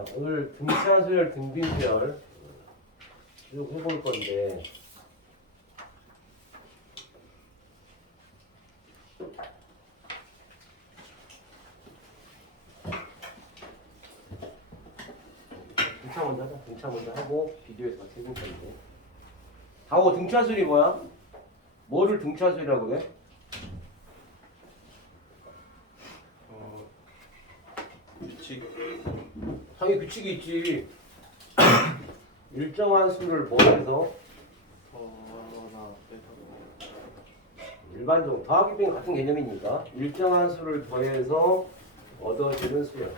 자, 오늘 등차 수열, 등비 수열 쭉 해볼 건데 등차 먼저 하자. 등차 먼저 하고 비교해서 같이 해볼 건데 하고 등차 수열이 뭐야? 뭐를 등차 수열이라고 그래? 규칙. 당연히 규칙이 있지. 일정한 수를 뭐해서 더하거나 빼서. 일반적으로 더하기 빼기 같은 개념이니까 일정한 수를 더해서 얻어지는 수열.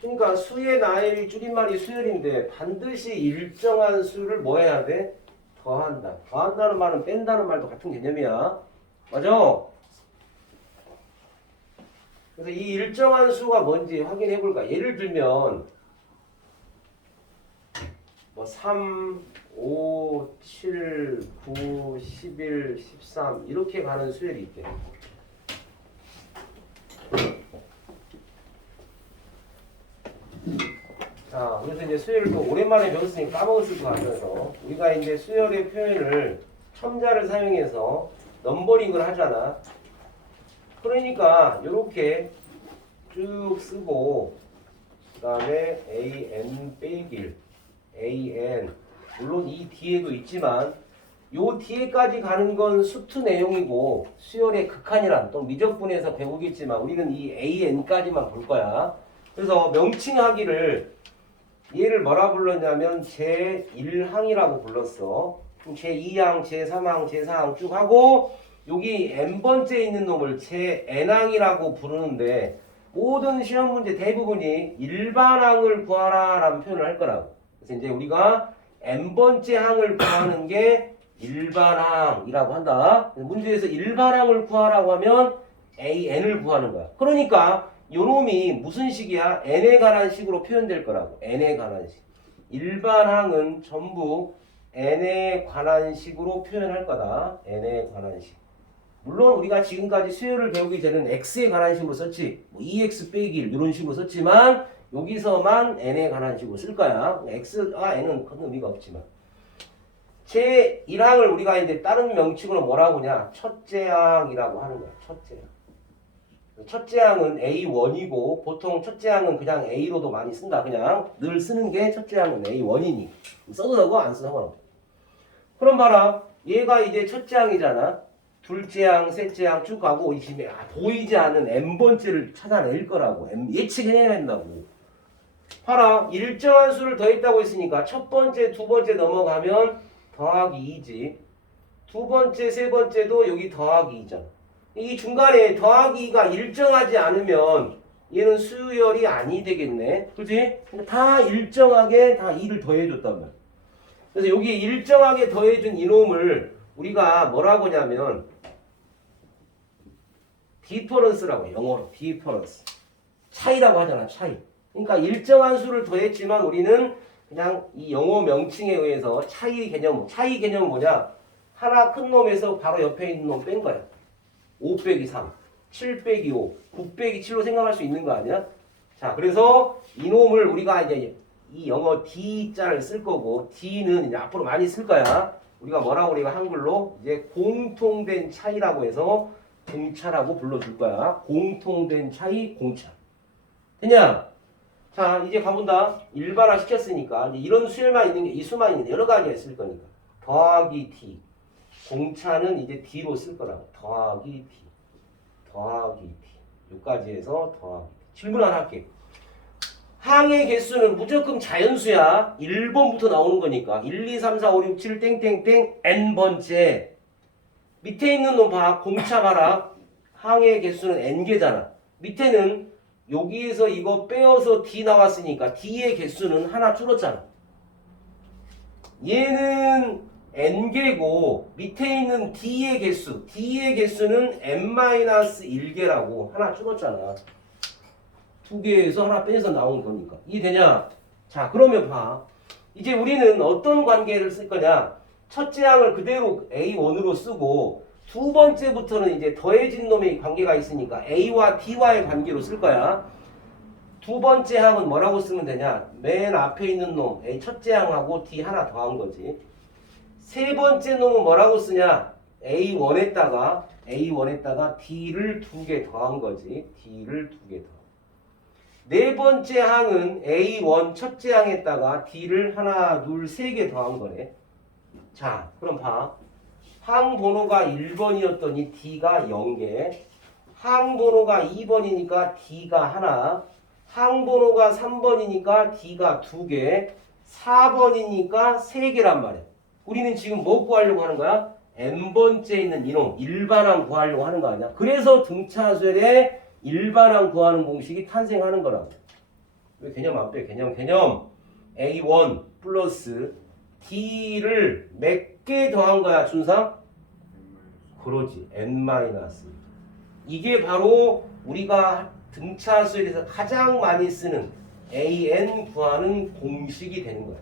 그러니까 수의 나열이 줄임말이 수열인데 반드시 일정한 수를 뭐 해야 돼? 더한다. 더한다는 말은 뺀다는 말도 같은 개념이야. 맞아? 그래서 이 일정한 수가 뭔지 확인해 볼까? 예를 들면 뭐 3, 5, 7, 9, 11, 13 이렇게 가는 수열이 있대. 자, 그래서 이제 수열을 또 오랜만에 배웠으니까 까먹었을 것 같아서 우리가 이제 수열의 표현을 첨자를 사용해서 넘버링을 하잖아. 그러니까 이렇게 쭉 쓰고 그 다음에 an 빼기 an 물론 이 뒤에도 있지만 요 뒤에까지 가는 건 수투 내용이고 수열의 극한이란 또 미적분에서 배우겠지만 우리는 이 an까지만 볼 거야. 그래서 명칭하기를 얘를 뭐라 불렀냐면 제1항이라고 불렀어. 그럼 제2항, 제3항, 제4항 쭉 하고 여기 n번째 있는 놈을 제 n항이라고 부르는데 모든 시험 문제 대부분이 일반항을 구하라 라는 표현을 할 거라고. 그래서 이제 우리가 n번째 항을 구하는 게 일반항이라고 한다. 문제에서 일반항을 구하라고 하면 an을 구하는 거야. 그러니까 요놈이 무슨 식이야? n에 관한 식으로 표현될 거라고. n에 관한 식. 일반항은 전부 n에 관한 식으로 표현할 거다. n에 관한 식. 물론 우리가 지금까지 수열을 배우기 전에는 x에 관한 식으로 썼지. 뭐 2x 빼기 1 이런 식으로 썼지만 여기서만 n에 관한 식으로 쓸 거야. x가 n은 큰 의미가 없지만. 제1항을 우리가 이제 다른 명칭으로 뭐라고 하냐? 첫째 항이라고 하는 거야. 첫째 항. 첫째 항은 A1이고 보통 첫째 항은 그냥 A로도 많이 쓴다. 그냥 늘 쓰는 게 첫째 항은 A1이니 써도 되고 안 써도 상관없어. 그럼 봐라. 얘가 이제 첫째 항이잖아. 둘째 항, 셋째 항 쭉 가고 이 집에 보이지 않는 n번째를 찾아낼 거라고. 예측해내야 된다고. 봐라. 일정한 수를 더했다고 했으니까 첫 번째, 두 번째 넘어가면 더하기 2지. 두 번째, 세 번째도 여기 더하기 2잖아. 이 중간에 더하기가 일정하지 않으면 얘는 수열이 아니 되겠네. 그렇지? 다 일정하게 다 2를 더해줬단 말이야. 그래서 여기 일정하게 더해준 이놈을 우리가 뭐라고 하냐면 디퍼런스라고 해요. 영어로 디퍼런스. 차이라고 하잖아. 차이. 그러니까 일정한 수를 더했지만 우리는 그냥 이 영어 명칭에 의해서 차이 개념은 뭐냐? 하나 큰 놈에서 바로 옆에 있는 놈 뺀 거야. 5 빼기 3, 7 빼기 5, 9 빼기 7로 생각할 수 있는 거 아니야? 자, 그래서 이놈을 우리가 이제 이 영어 D자를 쓸 거고 D는 이제 앞으로 많이 쓸 거야. 우리가 뭐라고 우리가 한글로 이제 공통된 차이라고 해서 공차라고 불러줄 거야. 공통된 차이, 공차. 됐냐? 자, 이제 가본다. 일반화 시켰으니까 이제 이런 수열만 있는 게 이 수만 있는데 여러 가지가 있을 거니까 더하기 D. 공차는 이제 D로 쓸 거라고. 더하기 D. 더하기 D. 여기까지 해서 더하기 D. 질문 하나 할게. 항의 개수는 무조건 자연수야. 1번부터 나오는 거니까. 1, 2, 3, 4, 5, 6, 7, 땡땡땡 n번째. 밑에 있는 놈 봐. 공차 봐라. 항의 개수는 n개잖아. 밑에는 여기에서 이거 빼어서 D 나왔으니까 D의 개수는 하나 줄었잖아. 얘는 n개고 밑에 있는 D의 개수는 n-1개라고 하나 줄었잖아. 두 개에서 하나 빼서 나온 거니까. 이해되냐? 자, 그러면 봐. 이제 우리는 어떤 관계를 쓸 거냐? 첫째 항을 그대로 A1으로 쓰고 두 번째부터는 이제 더해진 놈의 관계가 있으니까 A와 D와의 관계로 쓸 거야. 두 번째 항은 뭐라고 쓰면 되냐? 맨 앞에 있는 놈 A 첫째 항하고 D 하나 더한 거지. 세 번째 놈은 뭐라고 쓰냐? A1에다가 D를 두 개 더한 거지. D를 두 개 더. 네 번째 항은 A1 첫째 항에다가 D를 하나, 둘, 세 개 더한 거네. 자, 그럼 봐. 항 번호가 1번이었더니 D가 0개. 항 번호가 2번이니까 D가 하나. 항 번호가 3번이니까 D가 2개. 4번이니까 3개란 말이야. 우리는 지금 뭐 구하려고 하는 거야? n번째 있는 이놈 일반항 구하려고 하는 거 아니야? 그래서 등차수열의 일반항 구하는 공식이 탄생하는 거라고. 왜 개념 안 빼? 개념. A1 플러스 D를 몇 개 더한 거야, 준상? 그러지. n-. 이게 바로 우리가 등차수열에서 가장 많이 쓰는 an 구하는 공식이 되는 거야.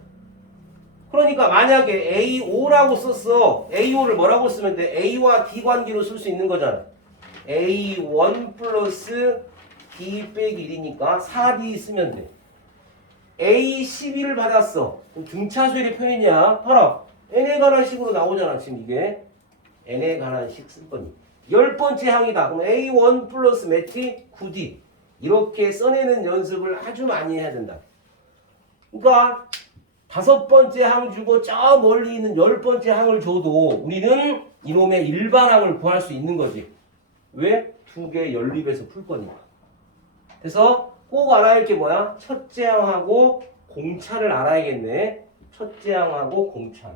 그러니까 만약에 A5라고 썼어. A5를 뭐라고 쓰면 돼? A와 D 관계로 쓸 수 있는 거잖아. A1 플러스 D 빼기 1이니까 4D 쓰면 돼. A12를 받았어. 그럼 등차수열의 표현이야. 봐라. n에 관한 식으로 나오잖아. 지금 이게. n에 관한 식 쓸 거니. 10번째 항이다. 그럼 A1 플러스 매티 9D. 이렇게 써내는 연습을 아주 많이 해야 된다. 그러니까 5번째 항 주고 저 멀리 있는 10번째 항을 줘도 우리는 이놈의 일반항을 구할 수 있는 거지. 왜? 두 개 연립해서 풀 거니까. 그래서 꼭 알아야 할 게 뭐야? 첫째 항하고 공차를 알아야겠네. 첫째 항하고 공차.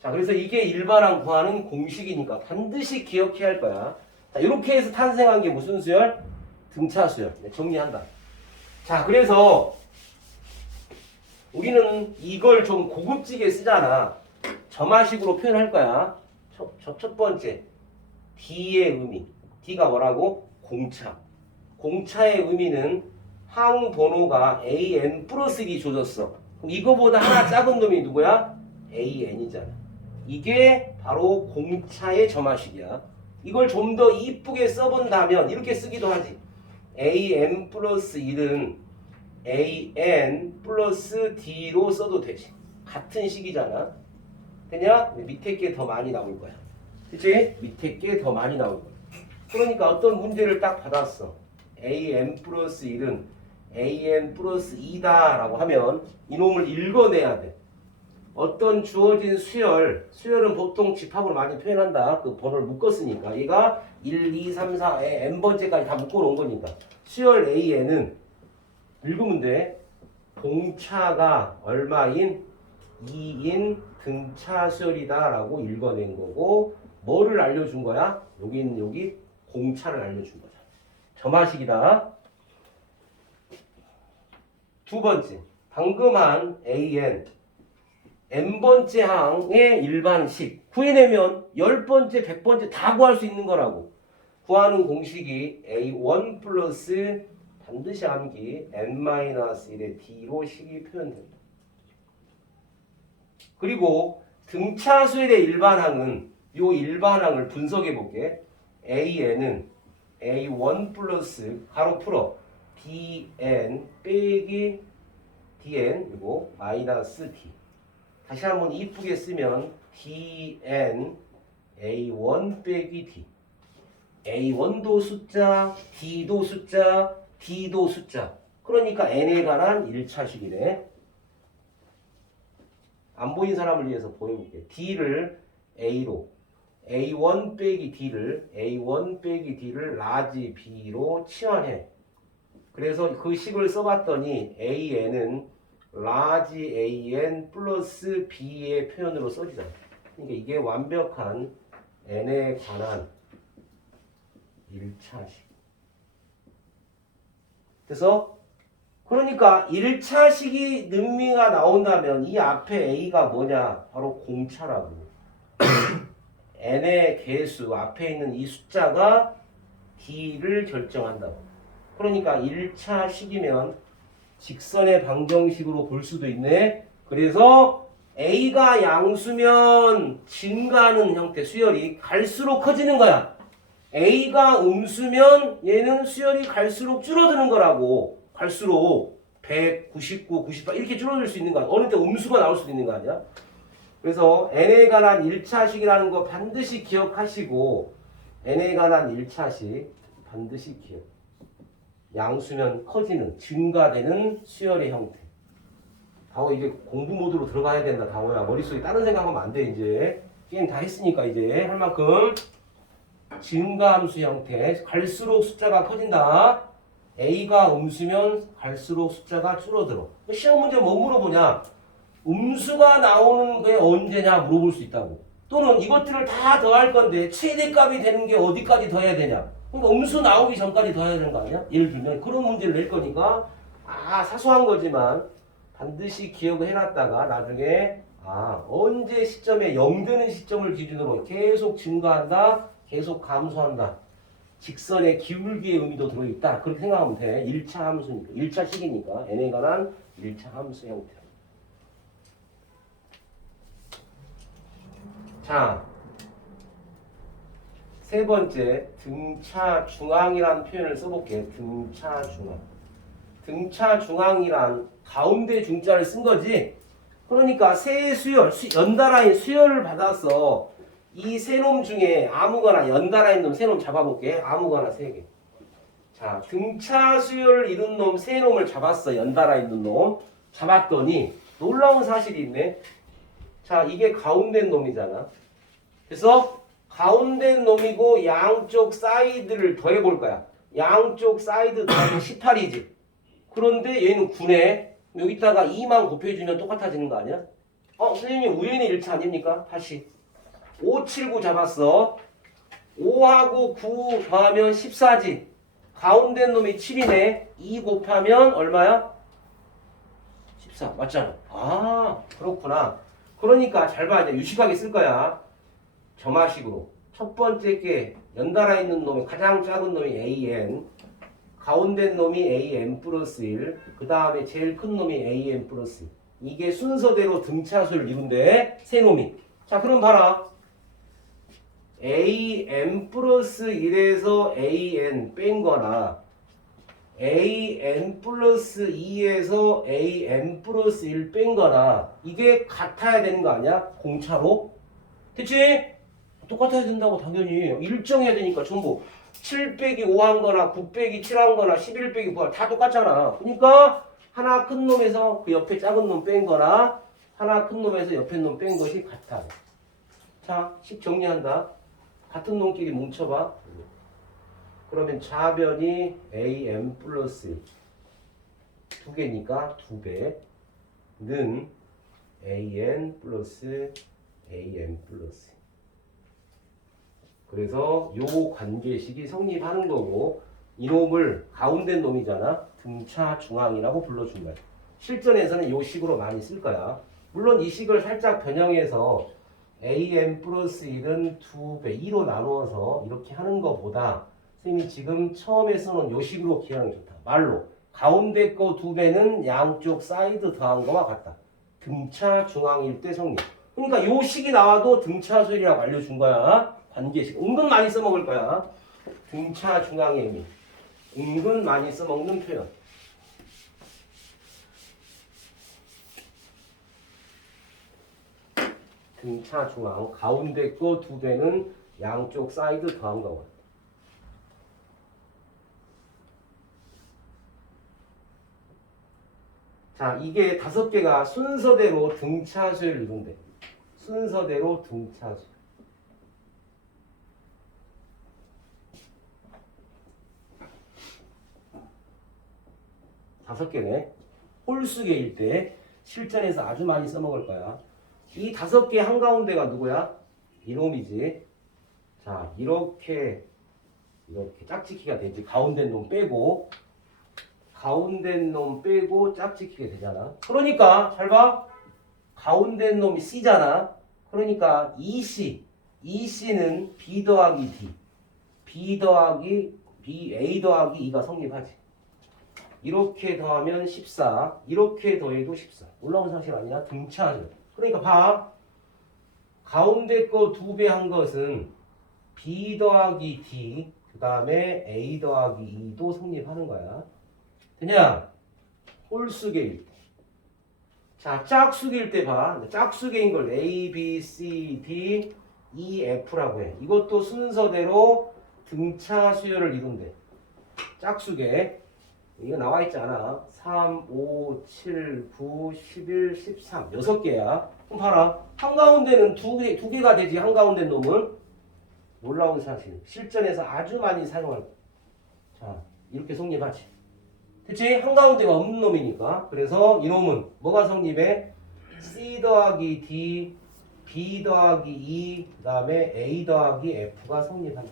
자, 그래서 이게 일반항 구하는 공식이니까 반드시 기억해야 할 거야. 자, 이렇게 해서 탄생한 게 무슨 수열? 등차 수열. 네, 정리한다. 자, 그래서 우리는 이걸 좀 고급지게 쓰잖아. 점화식으로 표현할 거야. 첫 번째 D의 의미. D가 뭐라고? 공차. 공차의 의미는 항 번호가 AN 플러스 1이 줘졌어. 그럼 이거보다 하나 작은 놈이 누구야? AN이잖아. 이게 바로 공차의 점화식이야. 이걸 좀 더 이쁘게 써본다면 이렇게 쓰기도 하지. AN 플러스 1은 AN 플러스 D로 써도 되지. 같은 식이잖아. 되냐? 밑에 게 더 많이 나올 거야. 그치? 밑에 게 더 많이 나올 거야. 그러니까 어떤 문제를 딱 받았어. AN 플러스 1은 AN 플러스 2다 라고 하면 이놈을 읽어내야 돼. 어떤 주어진 수열은 보통 집합으로 많이 표현한다. 그 번호를 묶었으니까. 얘가 1, 2, 3, 4, n번째까지 다 묶어놓은 거니까. 수열 AN은 읽으면 돼. 공차가 얼마인 2인 등차 수열이다 라고 읽어낸 거고, 뭐를 알려준 거야? 여기 공차를 알려준 거잖아. 점화식이다. 두 번째, 방금 한 AN n번째 항의 일반식 구해내면 10번째, 100번째 다 구할 수 있는 거라고. 구하는 공식이 A1 플러스 반드시 암기 n-1의 D로 식이 표현된다. 그리고 등차수열의 일반항은 요 일반항을 분석해 볼게. AN은 A1 플러스 가로 풀어 DN 빼기 DN 그리고 마이너스 D. 다시 한번 이쁘게 쓰면 DN A1 빼기 D. A1도 숫자, D도 숫자, D도 숫자. 그러니까 N에 관한 1차식이네. 안 보인 사람을 위해서 보여볼게. D를 A로, A1 빼기 D를 라지 B로 치환해. 그래서 그 식을 써봤더니 AN은 라지 AN 플러스 B의 표현으로 써지잖아. 그러니까 이게 완벽한 N에 관한 1차식. 그래서 그러니까 1차식이 능미가 나온다면 이 앞에 A가 뭐냐? 바로 공차라고. N의 개수 앞에 있는 이 숫자가 D를 결정한다고. 그러니까 1차식이면 직선의 방정식으로 볼 수도 있네. 그래서 A가 양수면 증가하는 형태 수열이 갈수록 커지는 거야. A가 음수면 얘는 수열이 갈수록 줄어드는 거라고. 갈수록 100, 99, 98 이렇게 줄어들 수 있는 거야. 어느 때 음수가 나올 수도 있는 거 아니야? 그래서 n에 관한 1차식이라는 거 반드시 기억하시고 n에 관한 1차식 반드시 기억. 양수면 커지는, 증가되는 수열의 형태. 다오 이제 공부 모드로 들어가야 된다. 다오야 머릿속에 다른 생각하면 안 돼. 이제 게임 다 했으니까 이제 할 만큼 증가함수 형태. 갈수록 숫자가 커진다. A가 음수면 갈수록 숫자가 줄어들어. 시험 문제 뭐 물어보냐? 음수가 나오는 게 언제냐 물어볼 수 있다고. 또는 이것들을 다 더할 건데 최대값이 되는 게 어디까지 더해야 되냐? 그러니까 음수 나오기 전까지 더해야 되는 거 아니야? 예를 들면 그런 문제를 낼 거니까 사소한 거지만 반드시 기억을 해놨다가 나중에 언제 시점에 0 되는 시점을 기준으로 계속 증가한다, 계속 감소한다. 직선의 기울기의 의미도 들어있다. 그렇게 생각하면 돼. 1차 함수니까. 1차 식이니까. n에 관한 1차 함수 형태. 자, 세 번째 등차 중앙이라는 표현을 써볼게. 등차 중앙. 등차 중앙이란 가운데 중자를 쓴 거지. 그러니까 세 수열, 연달아인 수열을 받아서 이 세 놈 중에 아무거나 연달아인 놈 세 놈 잡아볼게. 아무거나 세 개. 자, 등차 수열을 이룬 놈 세 놈을 잡았어. 연달아 있는 놈. 잡았더니 놀라운 사실이 있네. 자, 이게 가운데 놈이잖아. 그래서 가운데 놈이고 양쪽 사이드를 더해볼 거야. 양쪽 사이드 더하면 18이지. 그런데 얘는 9네. 여기다가 2만 곱해주면 똑같아지는 거 아니야? 선생님 우연의 일치 아닙니까? 다시 5, 7, 9 잡았어. 5하고 9 더하면 14지. 가운데 놈이 7이네. 2 곱하면 얼마야? 14 맞잖아. 그렇구나. 그러니까 잘 봐. 이제 유식하게 쓸 거야. 점화식으로. 첫 번째 게 연달아 있는 놈이 가장 작은 놈이 AN, 가운데 놈이 AN 플러스 1, 그 다음에 제일 큰 놈이 AN 플러스 1. 이게 순서대로 등차수를 이룬대. 세 놈이. 자, 그럼 봐라. AN 플러스 1에서 AN 뺀 거나 AN 플러스 2에서 AN 플러스 1 뺀 거나 이게 같아야 되는 거 아니야? 공차로. 됐지? 똑같아야 된다고 당연히. 일정해야 되니까 전부 7 빼기 5 한 거나 9 빼기 7 한 거나 11 빼기 9 다 똑같잖아. 그러니까 하나 큰 놈에서 그 옆에 작은 놈 뺀 거나 하나 큰 놈에서 옆에 놈 뺀 것이 같아. 자, 식 정리한다. 같은 놈끼리 뭉쳐봐. 그러면 좌변이 AM 플러스 2개니까 2배는 AN 플러스 AM 플러스. 그래서 요 관계식이 성립하는 거고 이놈을 가운데 놈이잖아. 등차 중앙이라고 불러준 거야. 실전에서는 요 식으로 많이 쓸 거야. 물론 이 식을 살짝 변형해서 AM 플러스 1은 2배 2로 나누어서 이렇게 하는 것보다 선생님이 지금 처음에 써놓은 요 식으로 기하는 게 좋다. 말로 가운데 거 2배는 양쪽 사이드 더한 거와 같다. 등차 중앙일 때 성립. 그러니까 요 식이 나와도 등차수열이라고 알려준 거야. 관계식. 은근 많이 써먹을 거야. 등차 중앙의 의미. 은근 많이 써먹는 표현. 등차 중앙. 가운데 거 2배는 양쪽 사이드 더한 거고. 자, 이게 5개가 순서대로 등차수를 이룬대. 순서대로 등차수. 다섯 개네. 홀수계일 때 실전에서 아주 많이 써먹을 거야. 이 5개 한가운데가 누구야? 이놈이지. 자, 이렇게 짝짓기가 되지. 가운데 놈 빼고 가운데 놈 빼고 짝짓기가 되잖아. 그러니까 잘 봐. 가운데 놈이 C잖아. 그러니까 EC는 B 더하기 D, B 더하기 B, A 더하기 2가 성립하지. 이렇게 더하면 14, 이렇게 더해도 14. 올라온 사실 아니야? 등차수. 그러니까 봐. 가운데 거 2배 한 것은 b 더하기 d 그 다음에 a 더하기 2도 성립하는 거야. 되냐? 홀수계일 때. 자, 짝수계일 때 봐. 짝수계인 걸 a, b, c, d, e, f라고 해. 이것도 순서대로 등차 수열을 이룬대. 짝수계. 이거 나와 있잖아. 3, 5, 7, 9, 11, 13. 6개야. 그럼 봐라. 한가운데는 두 개가 되지. 한가운데 놈은. 놀라운 사실. 실전에서 아주 많이 사용할 거야. 자, 이렇게 성립하지. 그치? 한가운데가 없는 놈이니까. 그래서 이 놈은 뭐가 성립해? C 더하기 D, B 더하기 E, 그 다음에 A 더하기 F가 성립한다.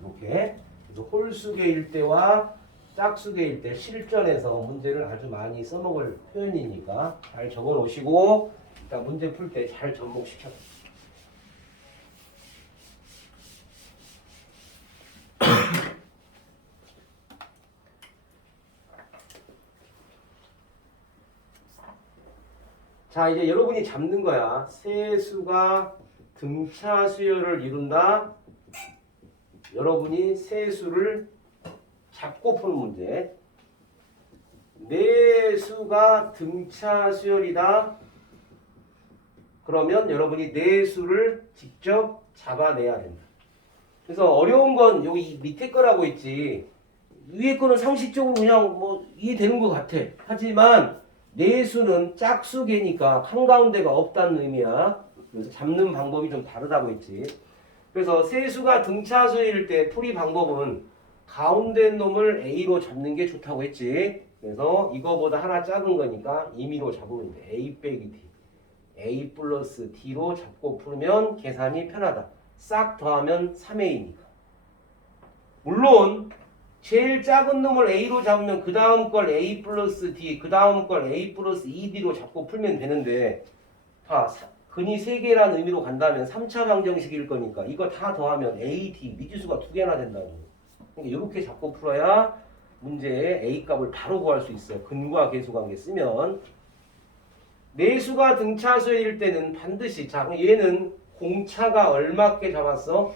이렇게. 그래서 홀수계일 때와 짝수계일 때 실전에서 문제를 아주 많이 써먹을 표현이니까 잘 적어 놓으시고 일단 문제 풀 때 잘 접목시켜. 자, 이제 여러분이 잡는 거야. 세수가 등차 수열을 이룬다. 여러분이 세수를 잡고 푸는 문제. 네 수가 등차 수열이다. 그러면 여러분이 네 수를 직접 잡아내야 된다. 그래서 어려운 건 여기 밑에 거라고 했지. 위에 거는 상식적으로 그냥 뭐 이해되는 것 같아. 하지만 내수는 짝수계니까 한가운데가 없다는 의미야. 그래서 잡는 방법이 좀 다르다고 했지. 그래서 세수가 등차수일 때 풀이 방법은 가운데 놈을 A로 잡는 게 좋다고 했지. 그래서 이거보다 하나 작은 거니까 임의로 잡으면 돼. A 빼기 D. A 플러스 D로 잡고 풀면 계산이 편하다. 싹 더하면 3A니까. 물론 제일 작은 놈을 A로 잡으면 그 다음 걸 A 플러스 D, 그 다음 걸 A 플러스 2D로 잡고 풀면 되는데 봐, 근이 3개라는 의미로 간다면 3차 방정식일 거니까 이거 다 더하면 AD, 미지수가 2개나 된다고. 그러니까 이렇게 잡고 풀어야 문제의 A 값을 바로 구할 수 있어요. 근과 계수 관계 쓰면. 내수가 등차수일 때는 반드시, 자, 그럼 얘는 공차가 얼마께 잡았어?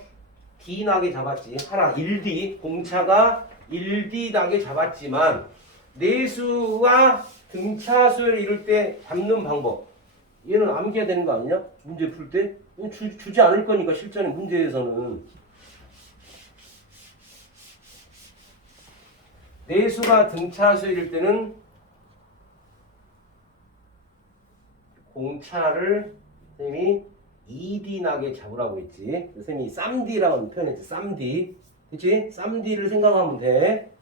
D 나게 잡았지. 하나 1D, 공차가 1D 나게 잡았지만 내수와 등차수를 이룰 때 잡는 방법. 얘는 암기해야 되는 거 아니냐? 문제 풀 때? 주지 않을 거니까 실전의 문제에서는. 내수가 등차수일 때는 공차를 선생님이 2D 나게 잡으라고 했지. 선생님이 쌈D라고 표현했지. 쌈D. 그치? 쌈D를 생각하면 돼.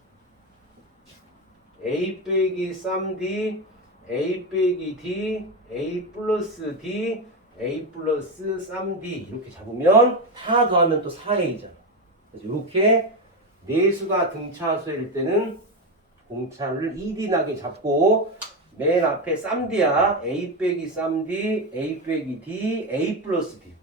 A 빼기 쌈D, A 빼기 D, A 플러스 D, A 플러스 쌈D 이렇게 잡으면 다 더하면 또 4A잖아. 그래서 이렇게 내수가 등차수일 때는 공차를 2D 나게 잡고 맨 앞에 쌈D야. A 빼기 쌈D, A 빼기 D, A 플러스 D.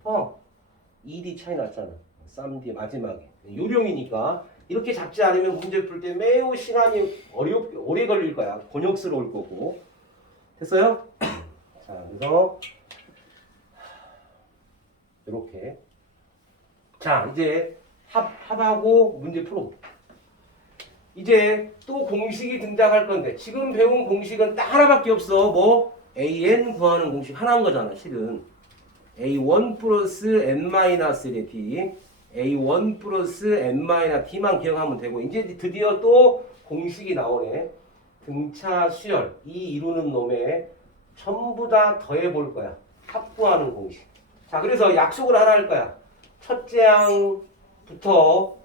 2D 차이 났잖아. 쌈D 마지막에. 요령이니까 이렇게 잡지 않으면 문제 풀 때 매우 시간이 오래 걸릴 거야. 곤욕스러울 거고. 됐어요? 자, 그래서 이렇게. 자, 이제 합하고 문제 풀어. 이제 또 공식이 등장할 건데 지금 배운 공식은 딱 하나밖에 없어. 뭐? AN 구하는 공식 하나인 거잖아. 실은 A1 플러스 N-1의 D, A1 플러스 N-D만 기억하면 되고 이제 드디어 또 공식이 나오네. 등차 수열 이 이루는 놈에 전부 다 더해 볼 거야. 합구하는 공식. 자, 그래서 약속을 하나 할 거야. 첫째 항부터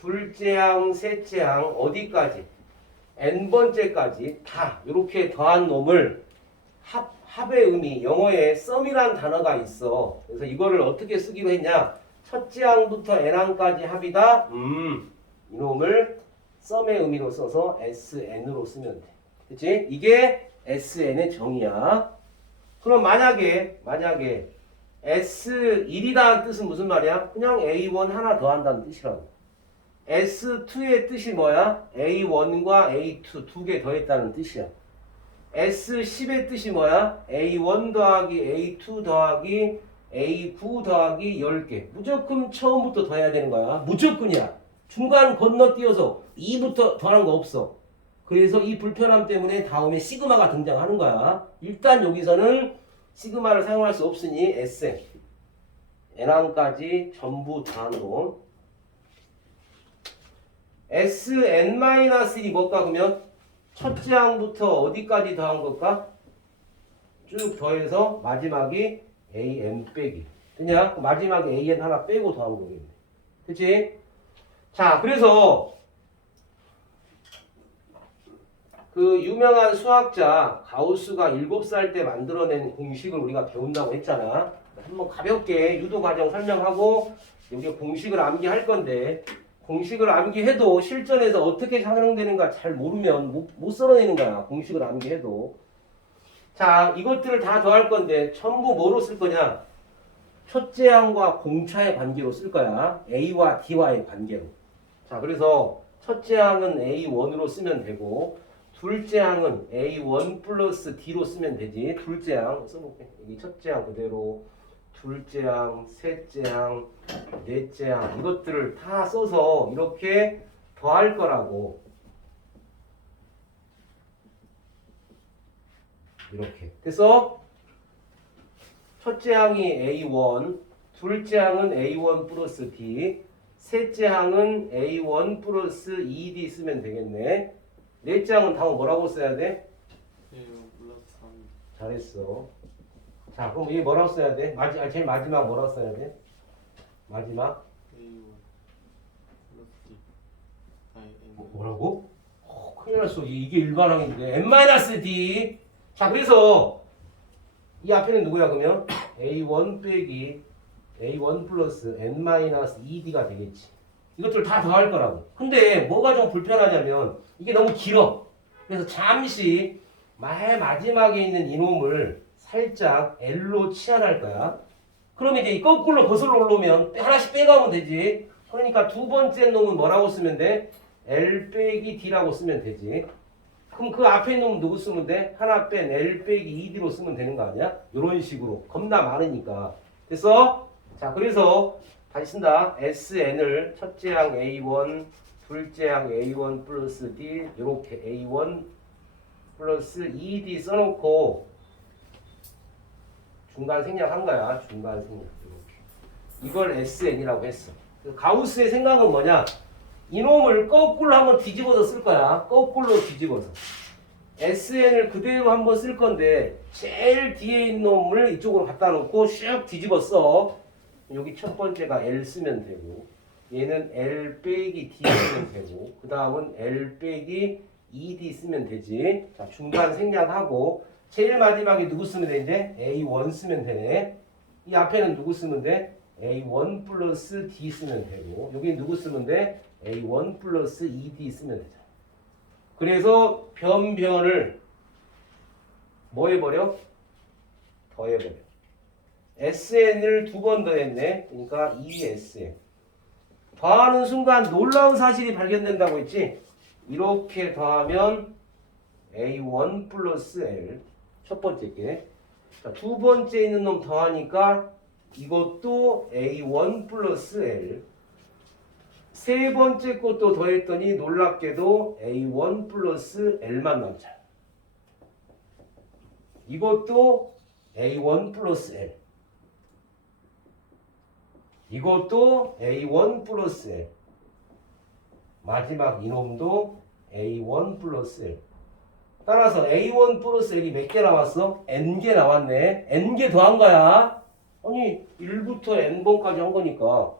둘째 항, 셋째 항 어디까지? n번째까지 다 이렇게 더한 놈을 합의 의미, 영어에 sum이란 단어가 있어. 그래서 이거를 어떻게 쓰기로 했냐? 첫째 항부터 n항까지 합이다. 이 놈을 sum의 의미로 써서 sn으로 쓰면 돼. 그치? 이게 sn의 정의야. 그럼 만약에 S1이라는 뜻은 무슨 말이야? 그냥 A1 하나 더한다는 뜻이라고. S2의 뜻이 뭐야? A1과 A2 두 개 더했다는 뜻이야. S10의 뜻이 뭐야? A1 더하기 A2 더하기 A9 더하기 10개. 무조건 처음부터 더해야 되는 거야. 무조건이야. 중간 건너뛰어서 2부터 더하는 거 없어. 그래서 이 불편함 때문에 다음에 시그마가 등장하는 거야. 일단 여기서는 시그마를 사용할 수 없으니 Sn, N1까지 전부 더하는 거. Sn-1이 뭘까 그러면? 첫째 항부터 어디까지 더한 걸까? 쭉 더해서 마지막이 an 빼기. 그냥 마지막에 an 하나 빼고 더한 거겠네. 그치? 자, 그래서 그 유명한 수학자 가우스가 7살 때 만들어낸 공식을 우리가 배운다고 했잖아. 한번 가볍게 유도 과정 설명하고 여기 공식을 암기할 건데, 공식을 암기해도 실전에서 어떻게 활용되는가 잘 모르면 못 써내는 거야. 공식을 암기해도. 자, 이것들을 다 더할 건데 전부 뭐로 쓸 거냐? 첫째 항과 공차의 관계로 쓸 거야. A와 D와의 관계로. 자, 그래서 첫째 항은 A1으로 쓰면 되고, 둘째 항은 A1 플러스 D로 쓰면 되지. 둘째 항 써볼게. 여기 첫째 항 그대로, 둘째 항, 셋째 항, 넷째 항, 이것들을 다 써서 이렇게 더할 거라고. 이렇게. 그래서 첫째 항이 A1, 둘째 항은 A1 플러스 D, 셋째 항은 A1 플러스 2D 쓰면 되겠네. 넷째 항은 다음 뭐라고 써야 돼? A1 플러스 3. 잘했어. 자, 그럼 이게 뭐라고 써야 돼? 제일 마지막 뭐라고 써야 돼? 마지막? A1 플러스 D. 아니, N. 뭐라고? 큰일 났어. 이게 일반항인데. N-D. 자, 그래서 이 앞에는 누구야 그러면? A1 빼기 A1 플러스 N-2D가 되겠지. 이것들 다 더할 거라고. 근데 뭐가 좀 불편하냐면 이게 너무 길어. 그래서 잠시 맨 마지막에 있는 이놈을 살짝 L로 치환할 거야. 그러면 이제 이 거꾸로 거슬러 올라오면 하나씩 빼가면 되지. 그러니까 두 번째 놈은 뭐라고 쓰면 돼? L 빼기 D라고 쓰면 되지. 그럼 그 앞에 있는 놈은 누구 쓰면 돼? 하나 뺀 L 빼기 2D로 쓰면 되는 거 아니야? 이런 식으로. 겁나 많으니까. 됐어? 자, 그래서 다시 쓴다. SN을 첫째 항 A1, 둘째 항 A1 플러스 D, 이렇게 A1 플러스 2D 써놓고 중간 생략한 거야. 중간 생략. 이렇게. 이걸 SN이라고 했어. 가우스의 생각은 뭐냐? 이놈을 거꾸로 한번 뒤집어서 쓸 거야. 거꾸로 뒤집어서. SN을 그대로 한번 쓸 건데 제일 뒤에 있는 놈을 이쪽으로 갖다 놓고 슉 뒤집어 써. 여기 첫 번째가 L 쓰면 되고, 얘는 L 빼기 D 쓰면 되고, 그 다음은 L 빼기 2D 쓰면 되지. 자, 중간 생략하고 제일 마지막에 누구 쓰면 돼? 이제 A1 쓰면 되네. 이 앞에는 누구 쓰면 돼? A1 플러스 D 쓰면 되고, 여기 누구 쓰면 돼? A1 플러스 2D 쓰면 되잖아. 그래서 변변을 뭐 해버려? 더해버려. SN을 두 번 더했네. 그러니까 2SN. 더하는 순간 놀라운 사실이 발견된다고 했지? 이렇게 더하면 A1 플러스 L. 첫 번째 게. 자, 두 번째 있는 놈 더하니까 이것도 A1 플러스 L. 세 번째 것도 더했더니 놀랍게도 A1 플러스 L만 남잖아. 이것도 A1 플러스 L. 이것도 A1 플러스 L. 마지막 이놈도 A1 플러스 L. 따라서 A1 플러스 L이 몇 개 나왔어? N개 나왔네. N개 더한 거야. 아니 1부터 N번까지 한 거니까.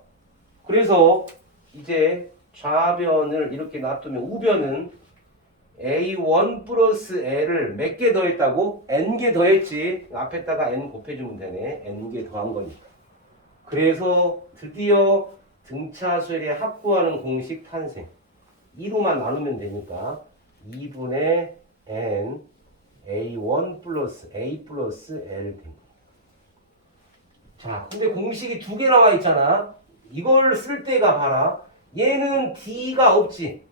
그래서 이제 좌변을 이렇게 놔두면 우변은 A1 플러스 L을 몇 개 더했다고? N개 더했지. 앞에다가 N 곱해주면 되네. N개 더한 거니까. 그래서 드디어 등차수열이 확보하는 공식 탄생. 2로만 나누면 되니까 2분의 N A1 플러스 A 플러스 L 된 거. 자, 근데 공식이 두 개 나와 있잖아. 이걸 쓸 때가 봐라. 얘는 D가 없지.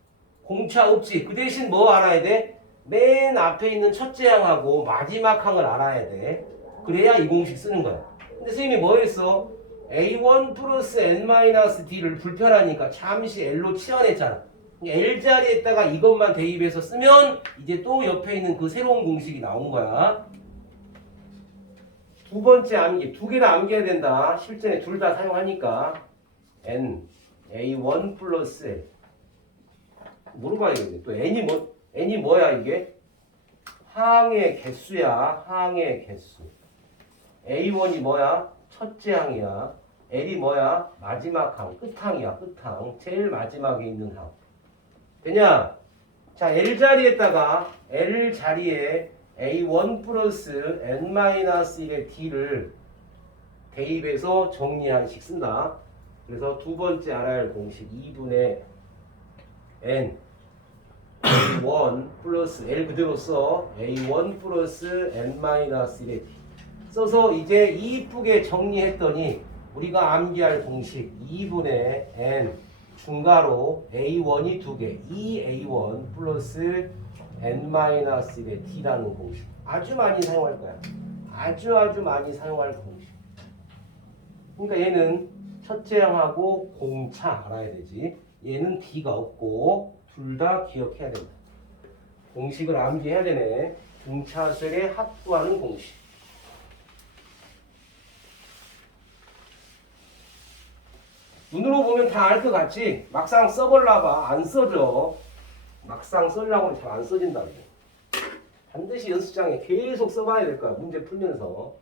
공차 없지. 그 대신 뭐 알아야 돼? 맨 앞에 있는 첫째 항하고 마지막 항을 알아야 돼. 그래야 이 공식 쓰는 거야. 근데 선생님이 뭐 했어? A1 플러스 N-D를 불편하니까 잠시 L로 치환했잖아. L 자리에다가 이것만 대입해서 쓰면 이제 또 옆에 있는 그 새로운 공식이 나온 거야. 두 번째 암기, 두 개나 암기해야 된다. 실전에 둘 다 사용하니까 N, A1 플러스 L. 물어봐야겠네. 또 N이 뭐야 이게? 항의 개수야. 항의 개수. A1이 뭐야? 첫째 항이야. L이 뭐야? 마지막 항, 끝항이야. 끝항. 제일 마지막에 있는 항. 되냐? 자, L 자리에다가 L 자리에 A1 플러스 N-1의 D를 대입해서 정리한 식 쓴다. 그래서 두 번째 알아야 할 공식 2분의 N A1 플러스 L 그대로 써. A1 플러스 N-1의 D 써서 이제 이쁘게 정리했더니 우리가 암기할 공식 2분의 N 중괄호 A1이 두 개 2A1 플러스 N-1의 D라는 공식 아주 많이 사용할 거야. 아주 많이 사용할 공식. 그러니까 얘는 첫째 항하고 공차 알아야 되지. 얘는 D가 없고 둘 다 기억해야 된다. 공식을 암기해야 되네. 등차수열의 합구하는 공식. 눈으로 보면 다 알 것 같지? 막상 써볼라봐 안 써져. 막상 쓰려고 잘 안 써진다고. 반드시 연습장에 계속 써봐야 될 거야. 문제 풀면서.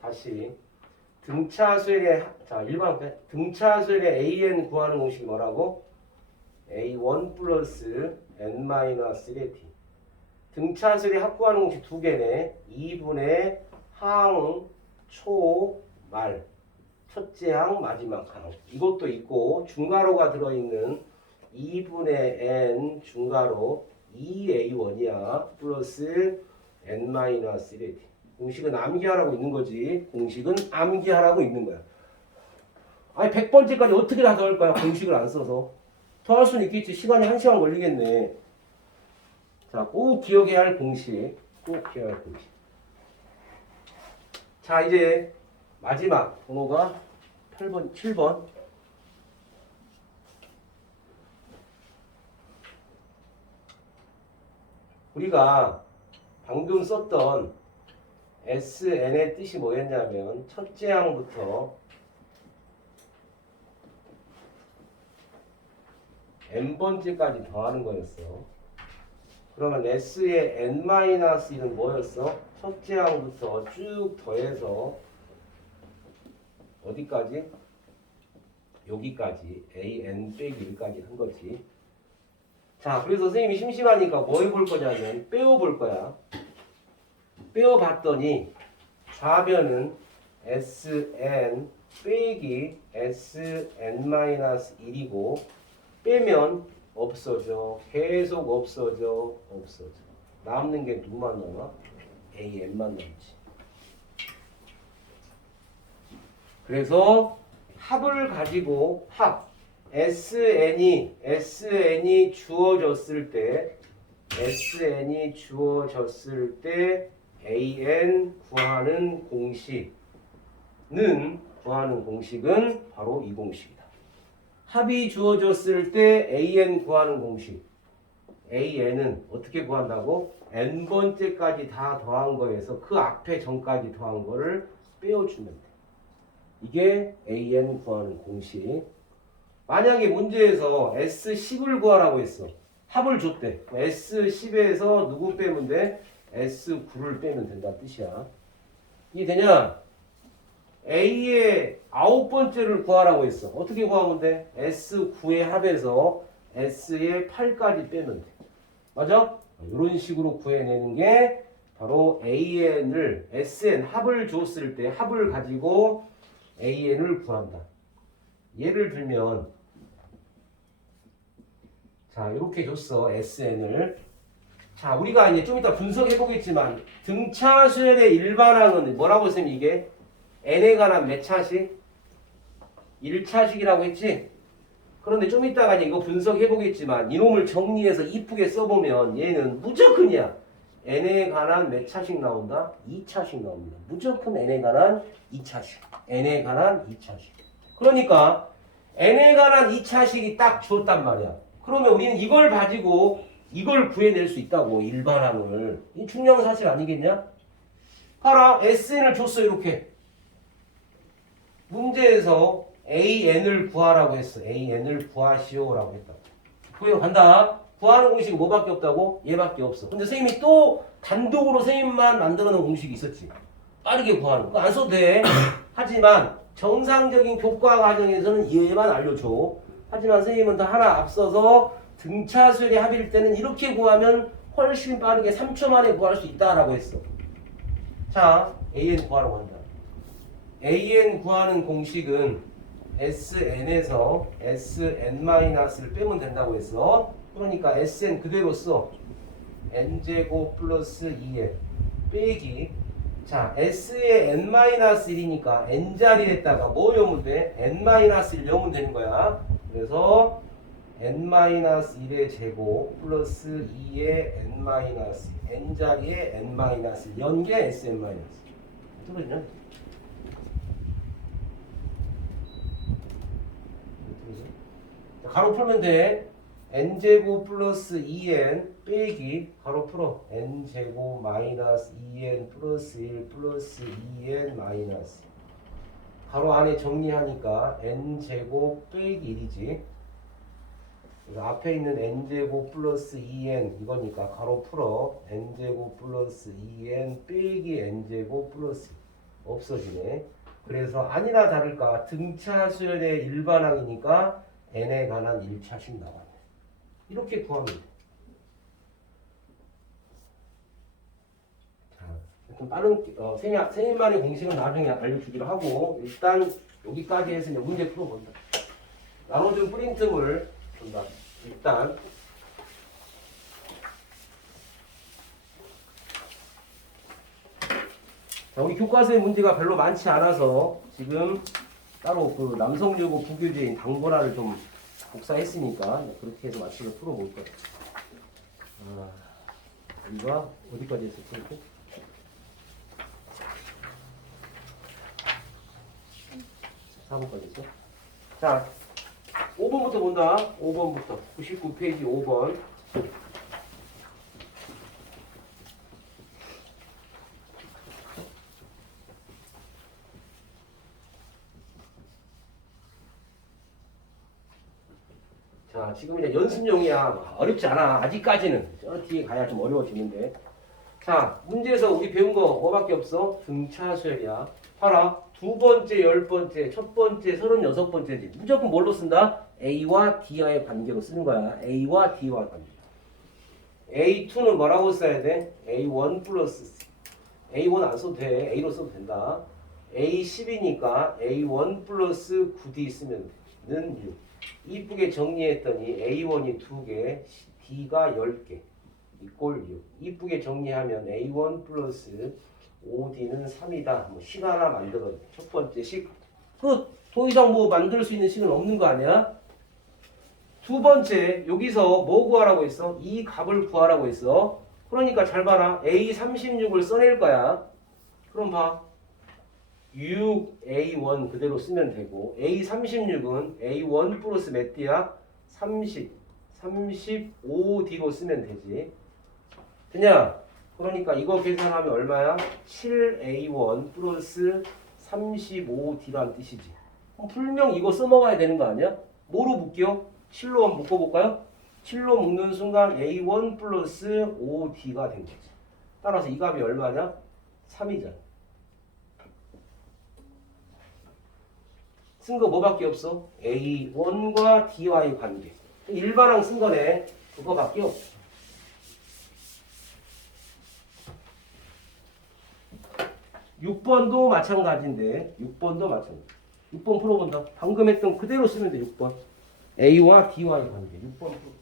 다시 등차수열의 자 1번 등차수열의 AN 구하는 공식이 뭐라고? A1 플러스 N-1의 D. 등차수열의 합구하는 공식 두 개네. 2분의 항, 초, 말. 첫째 항, 마지막 항. 이것도 있고 중괄호가 들어있는 2분의 N 중괄호 2A1이야. 플러스 N-1의 D. 공식은 암기하라고 있는 거지. 공식은 암기하라고 있는 거야. 아니 100번째까지 어떻게 다 더할 거야. 공식을 안 써서. 더 할 수는 있겠지. 시간이 1시간 걸리겠네. 자, 꼭 기억해야 할 공식. 꼭 기억해야 할 공식. 자, 이제 마지막 번호가 8번, 7번. 우리가 방금 썼던 SN의 뜻이 뭐였냐면 첫째 항부터 n번째까지 더하는 거였어. 그러면 S의 n-1은 뭐였어? 첫째 항부터 쭉 더해서 어디까지? 여기까지 an 빼기 1까지 한 거지. 자, 그래서 선생님이 심심하니까 뭐 해볼 거냐면 빼어볼 거야. 빼어봤더니 좌변은 Sn 빼기 Sn-1이고 빼면 없어져. 계속 없어져. 남는 게 누구만 남아? AN만 남지. 그래서 합을 가지고 합 SN이 주어졌을 때 AN 구하는 공식은 바로 이 공식이다. 합이 주어졌을 때 AN 구하는 공식. AN은 어떻게 구한다고? n번째까지 다 더한 거에서 그 앞에 전까지 더한 거를 빼어주면 돼. 이게 AN 구하는 공식. 만약에 문제에서 S10을 구하라고 했어. 합을 줬대. S10에서 누구 빼면 돼? S9를 빼면 된다는 뜻이야. 이해되냐? A의 9번째를 구하라고 했어. 어떻게 구하면 돼? S9의 합에서 S의 8까지 빼면 돼. 맞아? 이런 식으로 구해내는 게 바로 AN을 SN 합을 줬을 때 합을 가지고 AN을 구한다. 예를 들면 자 이렇게 줬어. SN을. 자 우리가 이제 좀 이따 분석해 보겠지만 등차 수열의 일반항은 뭐라고 쓰면 이게 n에 관한 몇 차식? 1차식이라고 했지? 그런데 좀 이따가 이제 이거 분석해 보겠지만 이놈을 정리해서 이쁘게 써보면 얘는 무조건이야. n에 관한 몇 차식 나온다? 2차식 나옵니다. 무조건 n에 관한 2차식. n에 관한 2차식. 그러니까 n에 관한 2차식이 딱 주었단 말이야. 그러면 우리는 이걸 가지고 이걸 구해낼 수 있다고. 일반항을. 이 중요한 사실 아니겠냐? 봐라. SN을 줬어 이렇게. 문제에서 AN을 구하라고 했어. AN을 구하시오라고 했다. 구해간다. 구하는 공식이 뭐밖에 없다고? 얘밖에 없어. 근데 선생님이 또 단독으로 선생님만 만들어 놓은 공식이 있었지. 빠르게 구하는 거. 안 써도 돼. 하지만 정상적인 교과 과정에서는 얘만 알려줘. 하지만 선생님은 더 하나 앞서서 등차 수열의 합일 때는 이렇게 구하면 훨씬 빠르게 3초 만에 구할 수 있다라고 했어. 자, AN 구하라고 한다. AN 구하는 공식은 SN에서 SN-를 빼면 된다고 했어. 그러니까 SN 그대로 써. N제곱 플러스 2N 빼기. 자, S의 N-1이니까 N자리에다가 뭐 넣으면 돼? N-1 넣으면 되는 거야. 그래서 N-1의 제곱 플러스 2의 N-, N자리에 N-, 연계 SN-. 들어있냐? 가로 풀면 돼. n제곱 플러스 2n 빼기 가로 풀어. n제곱 마이너스 2n 플러스 1 플러스 2n 마이너스. 가로 안에 정리하니까 n제곱 빼기 1이지. 그래서 앞에 있는 n제곱 플러스 2n 이거니까 가로 풀어. n제곱 플러스 2n 빼기 n제곱 플러스 없어지네. 그래서 아니나 다를까 등차 수열의 일반항이니까 n에 관한 1차식 나왔네. 이렇게 구하면 돼. 자, 좀 빠른 선생님만의 공식은 나중에 알려주기로 하고 일단 여기까지 해서 이제 문제 풀어본다. 나눠준 프린트물 준다. 일단 자, 우리 교과서의 문제가 별로 많지 않아서 지금 따로 그 남성여고 부교재인 당번화를 좀 복사했으니까 그렇게 해서 맞춰서 풀어볼 거예요. 우리가 어디까지 했었지? 4번까지 했어? 자, 5번부터 본다. 5번부터 99페이지 5번. 자, 지금 이제 연습용이야. 어렵지 않아. 아직까지는. 저 뒤에 가야 좀 어려워지는데. 자, 문제에서 우리 배운 거 뭐밖에 없어? 등차 수열이야. 봐라. 두 번째, 열 번째, 첫 번째, 36번째지. 무조건 뭘로 쓴다? A와 D와의 관계로 쓰는 거야. A와 D와 관계. A2는 뭐라고 써야 돼? A1 플러스. A1 안 써도 돼. A로 써도 된다. A10이니까 A1 플러스 9D 쓰면 는 6. 이쁘게 정리했더니 A1이 2개, D가 10개, 이꼴 6. 이쁘게 정리하면 A1 플러스 5D는 3이다. 뭐 식 하나 만들어. 첫 번째 식 끝. 더 이상 뭐 만들 수 있는 식은 없는 거 아니야? 두 번째 여기서 뭐 구하라고 했어? 이 값을 구하라고 했어. 그러니까 잘 봐라. A36을 써낼 거야. 그럼 봐. 6A1 그대로 쓰면 되고 A36은 A1 플러스 몇 D야? 35D로 쓰면 되지. 되냐? 그러니까 이거 계산하면 얼마야? 7A1 플러스 35D란 뜻이지. 그럼 분명 이거 써먹어야 되는 거 아니야? 뭐로 묶여? 7로 한번 묶어볼까요? 7로 묶는 순간 A1 플러스 5D가 된 거지. 따라서 이 값이 얼마냐? 3이잖아. 쓴 거 뭐밖에 없어? A1과 D와의 관계. 일반항 쓴 거네. 그거밖에 없어. (6번도) 마찬가지인데 6번도 마찬가지. 6번 풀어본다. 방금 했던 그대로 쓰면 돼. 6번 A와 D와의 관계. 6번 풀어.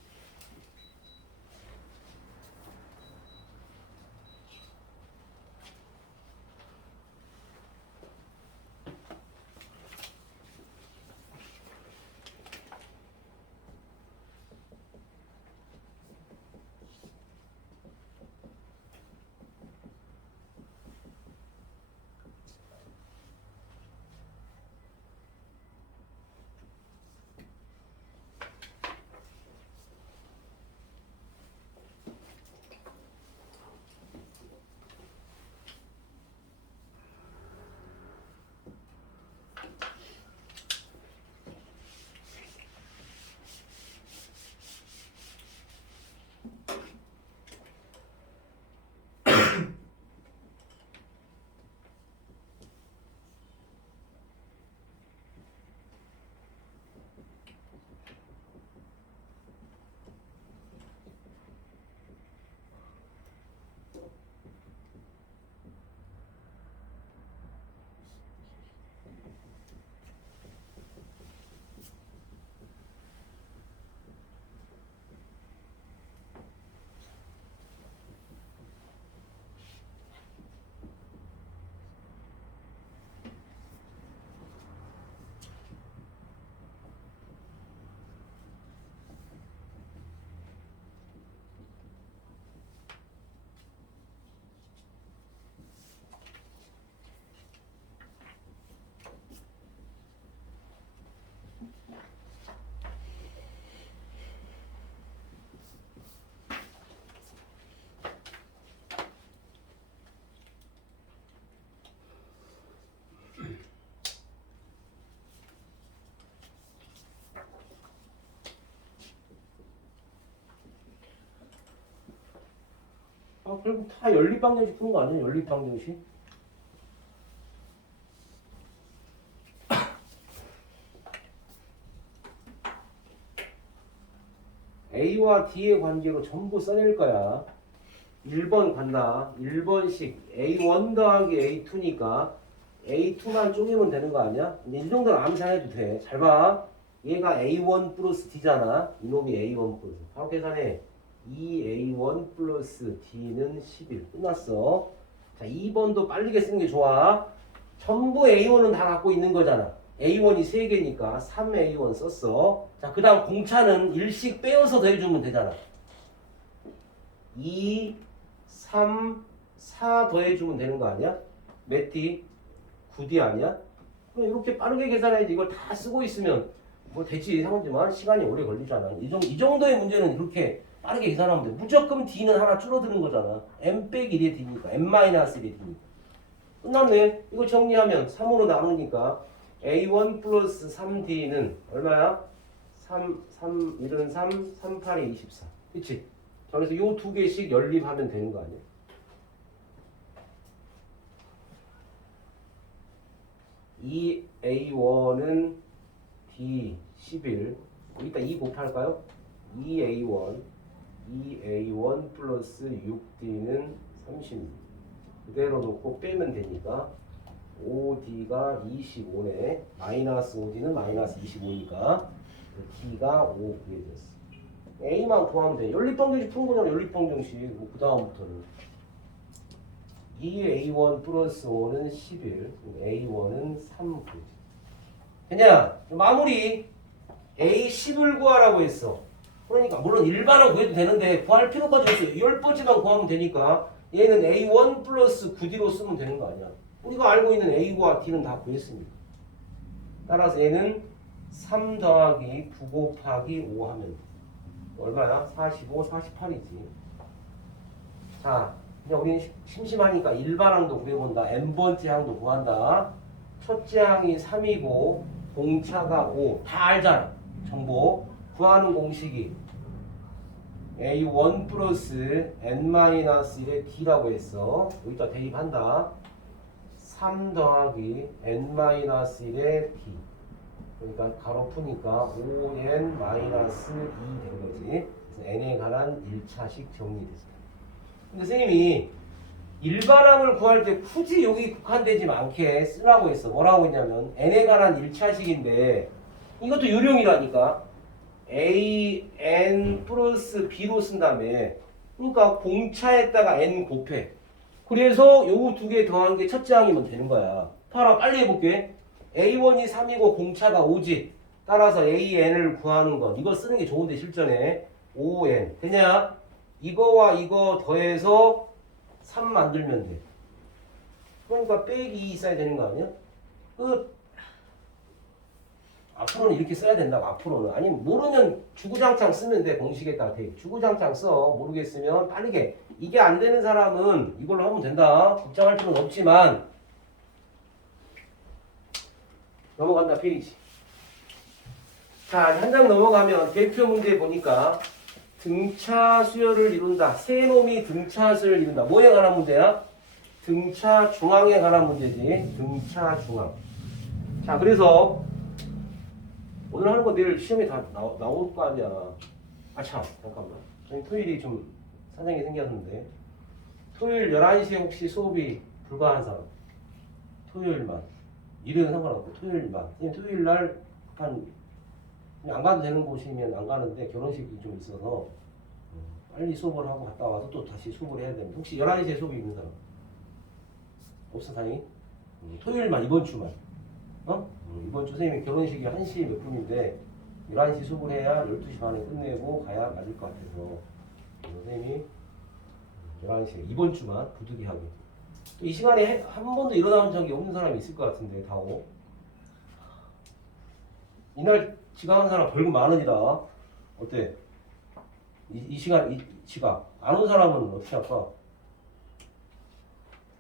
결국 다 연립방정식 푸는 거 아니야? 연립방정식? A와 D의 관계로 전부 써낼 거야. 1번 간다. 1번씩 A1 더하기 A2니까 A2만 쪼개면 되는 거 아니야? 근데 이 정도는 암산해도 돼. 잘 봐. 얘가 A1 플러스 D잖아. 이놈이 A1 플러스. 바로 계산해. 2A1 플러스 D는 11. 끝났어. 자, 2번도 빠르게 쓰는 게 좋아. 전부 A1은 다 갖고 있는 거잖아. A1이 3개니까 3A1 썼어. 자, 그 다음 공차는 일씩 빼어서 더해주면 되잖아. 2, 3, 4 더해주면 되는 거 아니야? 몇 D? 9D 아니야? 그럼 이렇게 빠르게 계산해야지. 이걸 다 쓰고 있으면 뭐 되지 상관지만 시간이 오래 걸리잖아. 이 정도의 문제는 이렇게 빠르게 계산하면 돼. 무조건 D는 하나 줄어드는 거잖아. M 빼기 1의 D니까. M-1의 D니까. 끝났네. 이거 정리하면 3으로 나누니까 A1 플러스 3D는 얼마야? 1은 3, 3, 8이 24. 그치? 자, 그래서 요 두 개씩 연립하면 되는 거 아니야? 이 A1은 D 11. 여기다 2 곱할까요? 2A1 플러스 6D는 36. 그대로 놓고 빼면 되니까 5D가 25네. 마이너스 5D는 마이너스 25니까 D가 5 구해졌어. A만 구하면 돼. 연립방정식 푸는 거잖아. 연립방정식. 뭐 그 다음부터는 2A1 플러스 5는 11. A1은 3 구해지. 그냥 마무리. A10을 구하라고 했어. 그러니까 물론 일반은 구해도 되는데 구할 필요까지 없어요. 10번째만 구하면 되니까 얘는 A1 플러스 9D로 쓰면 되는 거 아니야. 우리가 알고 있는 A와 D는 다 구했습니다. 따라서 얘는 3 더하기 9 곱하기 5 하면 돼. 얼마야? 45, 48이지. 자, 이제 우리는 심심하니까 일반항도 구해본다. n번째 항도 구한다. 첫째 항이 3이고 공차가 5. 다 알잖아. 정보. 구하는 공식이 A1 플러스 n-1의 D라고 했어. 여기다 대입한다. 3 더하기 n-1의 D. 그러니까 가로 푸니까 5n-2 된 거지. 그래서 n에 관한 1차식 정리됐어. 근데 선생님이 일반항을 구할 때 굳이 여기 국한되지 않게 쓰라고 했어. 뭐라고 했냐면 n에 관한 1차식인데 이것도 유령이라니까. an 플러스 b로 쓴 다음에 그러니까 공차에다가 n 곱해. 그래서 요 두 개 더한 게 첫째 항이면 되는 거야. 봐라, 빨리 해볼게. A1이 3이고 공차가 5지. 따라서 AN을 구하는 것. 이거 쓰는 게 좋은데 실전에 5N. 되냐? 이거와 이거 더해서 3 만들면 돼. 그러니까 빼기 2 있어야 되는 거 아니야? 끝. 앞으로는 이렇게 써야 된다고. 앞으로는. 아니 모르면 주구장창 쓰면 돼. 공식에 따라 돼. 주구장창 써. 모르겠으면 빠르게. 이게 안 되는 사람은 이걸로 하면 된다. 걱정할 필요는 없지만 넘어간다. 페이지. 자, 한 장 넘어가면 대표 문제 보니까 등차 수열을 이룬다. 세 놈이 등차 수열을 이룬다. 뭐에 관한 문제야? 등차 중앙에 관한 문제지. 등차 중앙. 자, 그래서 오늘 하는 거 내일 시험에 다 나올 거 아니야. 아, 참, 잠깐만. 토요일이 좀 사정이 생겼는데 토요일 11시에 혹시 수업이 불가한 사람? 토요일만. 일요일은 상관없고 토요일만. 토요일 날 안 가도 되는 곳이면 안 가는데 결혼식이 좀 있어서 빨리 수업을 하고 갔다 와서 또 다시 수업을 해야 됩니다. 혹시 11시에 수업이 있는 사람? 없어, 다행히? 토요일만, 이번 주만. 이번 주 선생님이 결혼식이 1시 몇 분인데 11시 수업을 해야 12시 반에 끝내고 가야 맞을 것 같아서 선생님이 11시에 이번 주만 부득이하게 또 이 시간에 한 번도 일어나본 적이 없는 사람이 있을 것 같은데 다오. 이날 지각한 사람 벌금 10,000원이다. 어때? 이 시간 이 지각 안 온 사람은 어떻게 할까?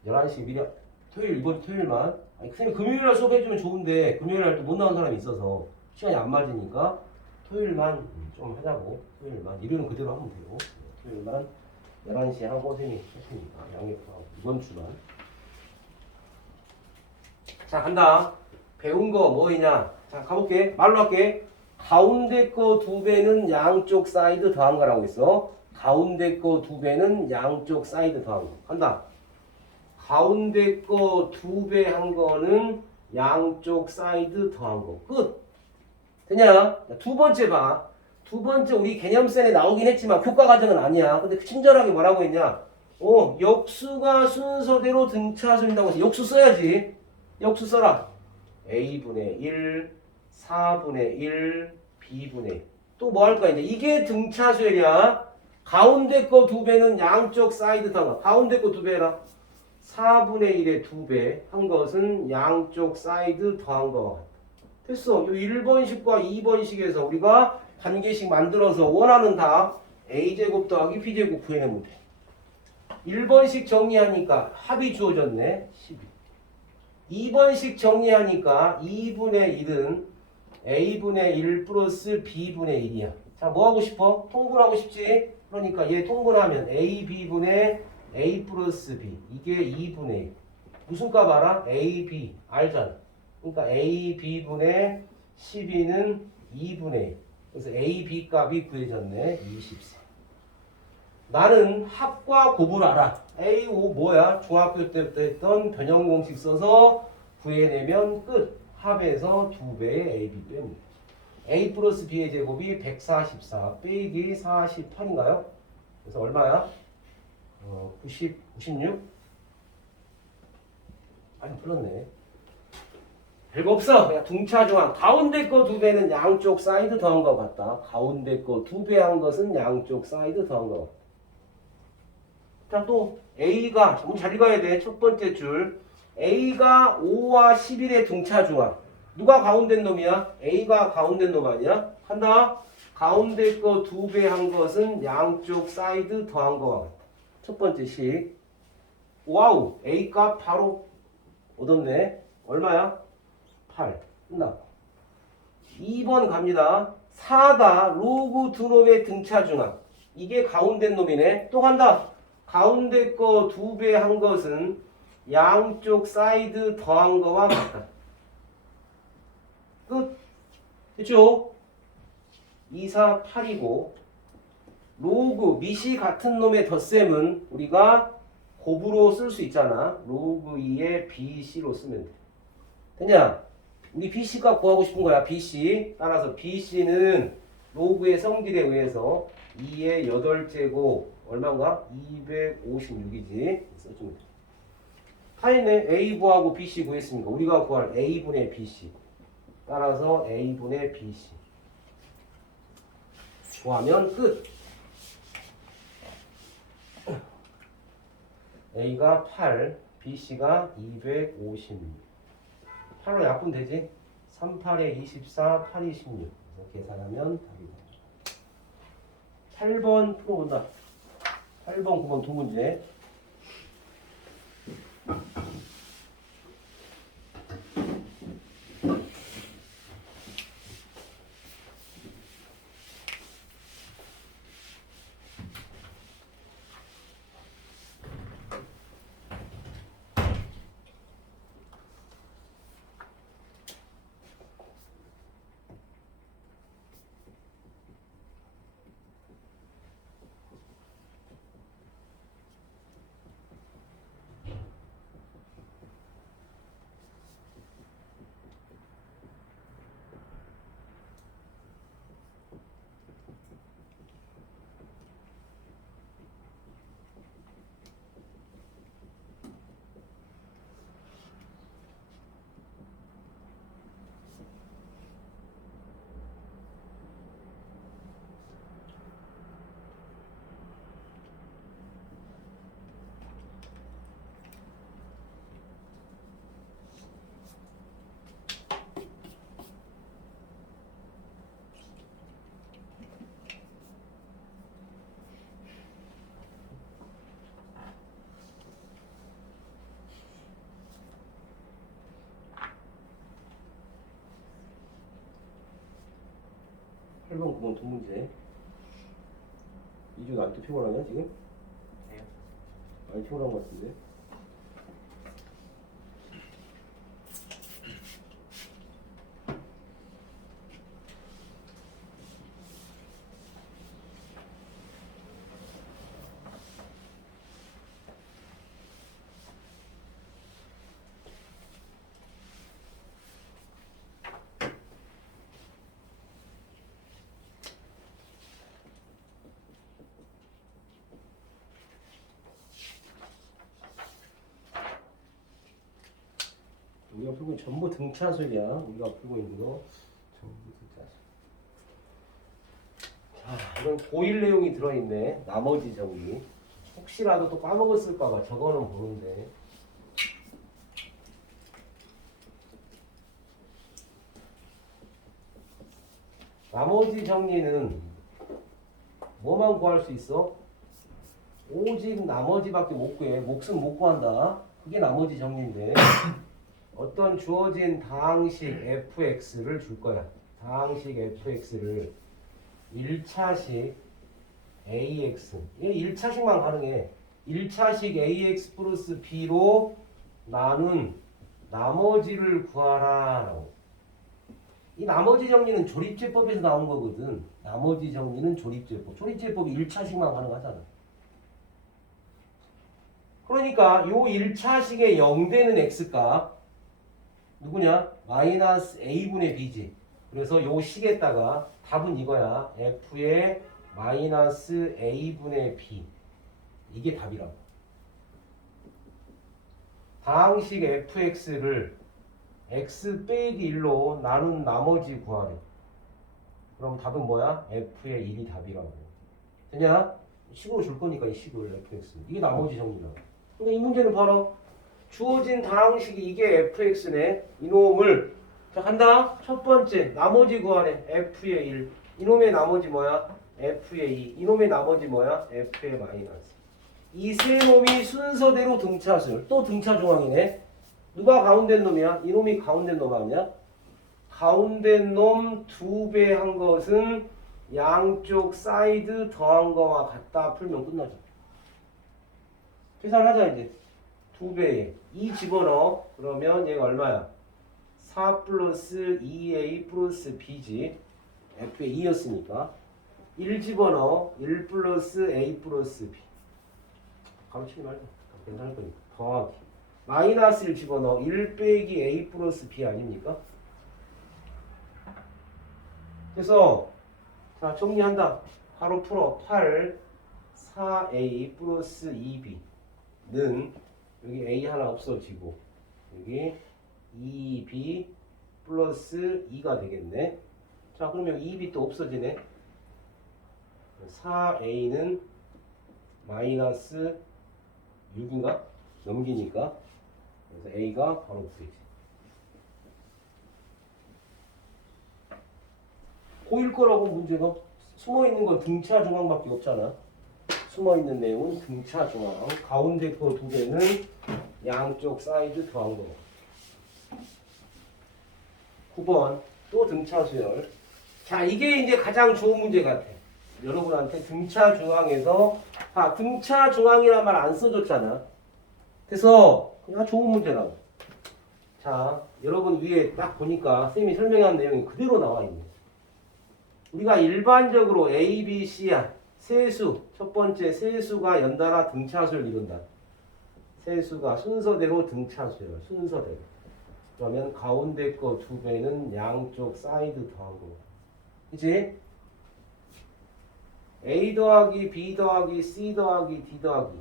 11시 미리 토요일 이번 토요일만. 아니 선생님 금요일날 수업해주면 좋은데 금요일날 또 못 나온 사람이 있어서 시간이 안 맞으니까 토요일만 좀 하자고. 토요일만. 일요일은 그대로 하면 되고 토요일만 11시에 하고 쌤이 했으니까 양육하고 이번 주만. 자 간다. 배운 거 뭐이냐? 자 가볼게. 말로 할게. 가운데 거 2배는 양쪽 사이드 더한 거라고 있어. 가운데 거 2배는 양쪽 사이드 더한 거. 간다. 가운데 거 2배 한 거는 양쪽 사이드 더한 거. 끝. 되냐? 자, 두 번째 봐. 두 번째 우리 개념센에 나오긴 했지만 교과 과정은 아니야. 근데 친절하게 뭐라고 했냐? 역수가 순서대로 등차순이라고 해서 역수 써야지. 역수 써라. A분의 1, 4분의 1, B분의 또 뭐 할 거야 이제 이게 등차수열이야. 가운데 거 2배는 양쪽 사이드 더한 거. 가운데 거 2배라. 4분의 1의 2배 한 것은 양쪽 사이드 더한 거. 됐어. 이 1번식과 2번식에서 우리가 관계식 만들어서 원하는 답 A제곱 더하기 B제곱 구해내면 돼. 1번식 정리하니까 합이 주어졌네. 12. 2번식 정리하니까 2분의 1은 A분의 1 플러스 B분의 1이야. 자, 뭐 하고 싶어? 통분하고 싶지? 그러니까 얘 통분하면 AB분의 A 플러스 B. 이게 2분의 1. 무슨 값 알아? AB. 알잖아. 그러니까 AB분의 12는 2분의 1. 그래서 AB 값이 구해졌네. 24. 나는 합과 곱을 알아. A, O 뭐야? 중학교 때부터 했던 변형 공식 써서 구해내면 끝. 합에서 2배의 AB 빼면 돼. A 플러스 B의 제곱이 144 빼기 48인가요? 그래서 얼마야? 96? 많이 풀렸네. 별거 없어. 그냥 둥차중앙. 가운데 거 2배는 양쪽 사이드 더한 거 같다. 가운데 거 2배 한 것은 양쪽 사이드 더한 거. 자, 또 A가 좀 잘 읽어야 돼. 첫 번째 줄. A가 5와 11의 등차중앙. 누가 가운데 놈이야? A가 가운데 놈 아니야? 한다. 가운데 거 2배 한 것은 양쪽 사이드 더한 거 같다. 첫 번째 식. 와우. A 값 바로 얻었네. 얼마야? 8. 끝나. 2번 갑니다. 4가 로그 두 놈의 등차중앙. 이게 가운데 놈이네. 또 간다. 가운데 거 2배 한 것은 양쪽 사이드 더한 거와 같다. 끝. 됐죠? 2, 4, 8이고 로그 밑이 같은 놈의 덧셈은 우리가 곱으로 쓸 수 있잖아. 로그 2의 BC로 쓰면 돼. 되냐? 우리 BC값 구하고 싶은 거야. BC. 따라서 BC는 로그의 성질에 의해서 2의 8제곱 얼마인가? 256이지. 써주면 돼. 타인은 A 구하고 BC 구했으니까 우리가 구할 A분의 BC. 따라서 A분의 BC. 구하면 끝. A가 8, BC가 256. 8로 약분 되지? 3, 8에 24, 8, 26. 그래서 계산하면 답이 돼. 8번 풀어본다. 8번, 9번 두 문제. 번 9번 두 문제. 이주가 안 또 피곤하냐 지금? 많이 피곤한 것 같은데. 우리가 풀고 있는 전부 등차수야. 우리가 풀고 있는 거 전부 등차수. 자, 이건 고1 내용이 들어있네. 나머지 정리. 혹시라도 또 까먹었을까봐 저거는 보는데. 나머지 정리는 뭐만 구할 수 있어? 오직 나머지밖에 못 구해. 몫은 못 구한다. 그게 나머지 정리인데. 어떤 주어진 다항식 fx를 줄 거야. 다항식 fx를 1차식 ax. 이게 1차식만 가능해. 1차식 ax 플러스 b로 나눈 나머지를 구하라. 이 나머지 정리는 조립제법에서 나온 거거든. 나머지 정리는 조립제법. 조립제법이 1차식만 가능하잖아. 그러니까 요 1차식의 0되는 x값 누구냐? 마이너스 a분의 b지. 그래서 요 식에다가 답은 이거야. f의 마이너스 a분의 b. 이게 답이라고. 다항식 fx를 x 빼기 1로 나눈 나머지 구하래. 그럼 답은 뭐야? f의 1이 답이라고. 되냐? 식으로 줄 거니까 이 식을 fx. 이게 나머지 정리라고. 그러니까 이 문제는 바로 주어진 다항식이 이게 fx네. 이놈을 자 간다. 첫 번째 나머지 구하래. f의 1. 이놈의 나머지 뭐야? f의 2. 이놈의 나머지 뭐야? f의 마이너스. 이 세 놈이 순서대로 등차수열. 또 등차 중앙이네. 누가 가운데 놈이야? 이놈이 가운데 놈 아니야? 가운데 놈 2배 한 것은 양쪽 사이드 더한 거와 같다 풀면 끝나죠. 계산하자 이제. 2배에 2 집어넣어. 그러면 얘가 얼마야? 4 플러스 2a 플러스 b지. f의 2였으니까 1 집어넣어. 1 플러스 a 플러스 b. 가로치지 말자. 괜찮을 거니까. 더하기 마이너스 1 집어넣어. 1 빼기 a 플러스 b 아닙니까? 그래서 자 정리한다. 바로 풀어. 8 4a 플러스 2b는 여기 a 하나 없어지고 여기 2b 플러스 2가 되겠네. 자 그러면 2b 또 없어지네. 4a는 마이너스 6인가? 넘기니까 그래서 a가 바로 없어지지. 고일 거라고 문제가 숨어있는 건 등차 중앙밖에 없잖아. 숨어있는 내용은 등차 중앙. 가운데 거 2개는 양쪽 사이드 더한 거. 9번 또 등차 수열. 자 이게 이제 가장 좋은 문제 같아. 여러분한테 등차 중앙에서 등차 중앙이란 말 안 써줬잖아. 그래서 그냥 좋은 문제라고. 자 여러분 위에 딱 보니까 선생님이 설명한 내용이 그대로 나와 있네. 우리가 일반적으로 A, B, C야. 세수, 첫 번째 세수가 연달아 등차수를 이룬다. 세수가 순서대로 등차수예요. 순서대로. 그러면 가운데 거 2배는 양쪽 사이드 더한 거. 그치? A 더하기 B 더하기 C 더하기 D 더하기.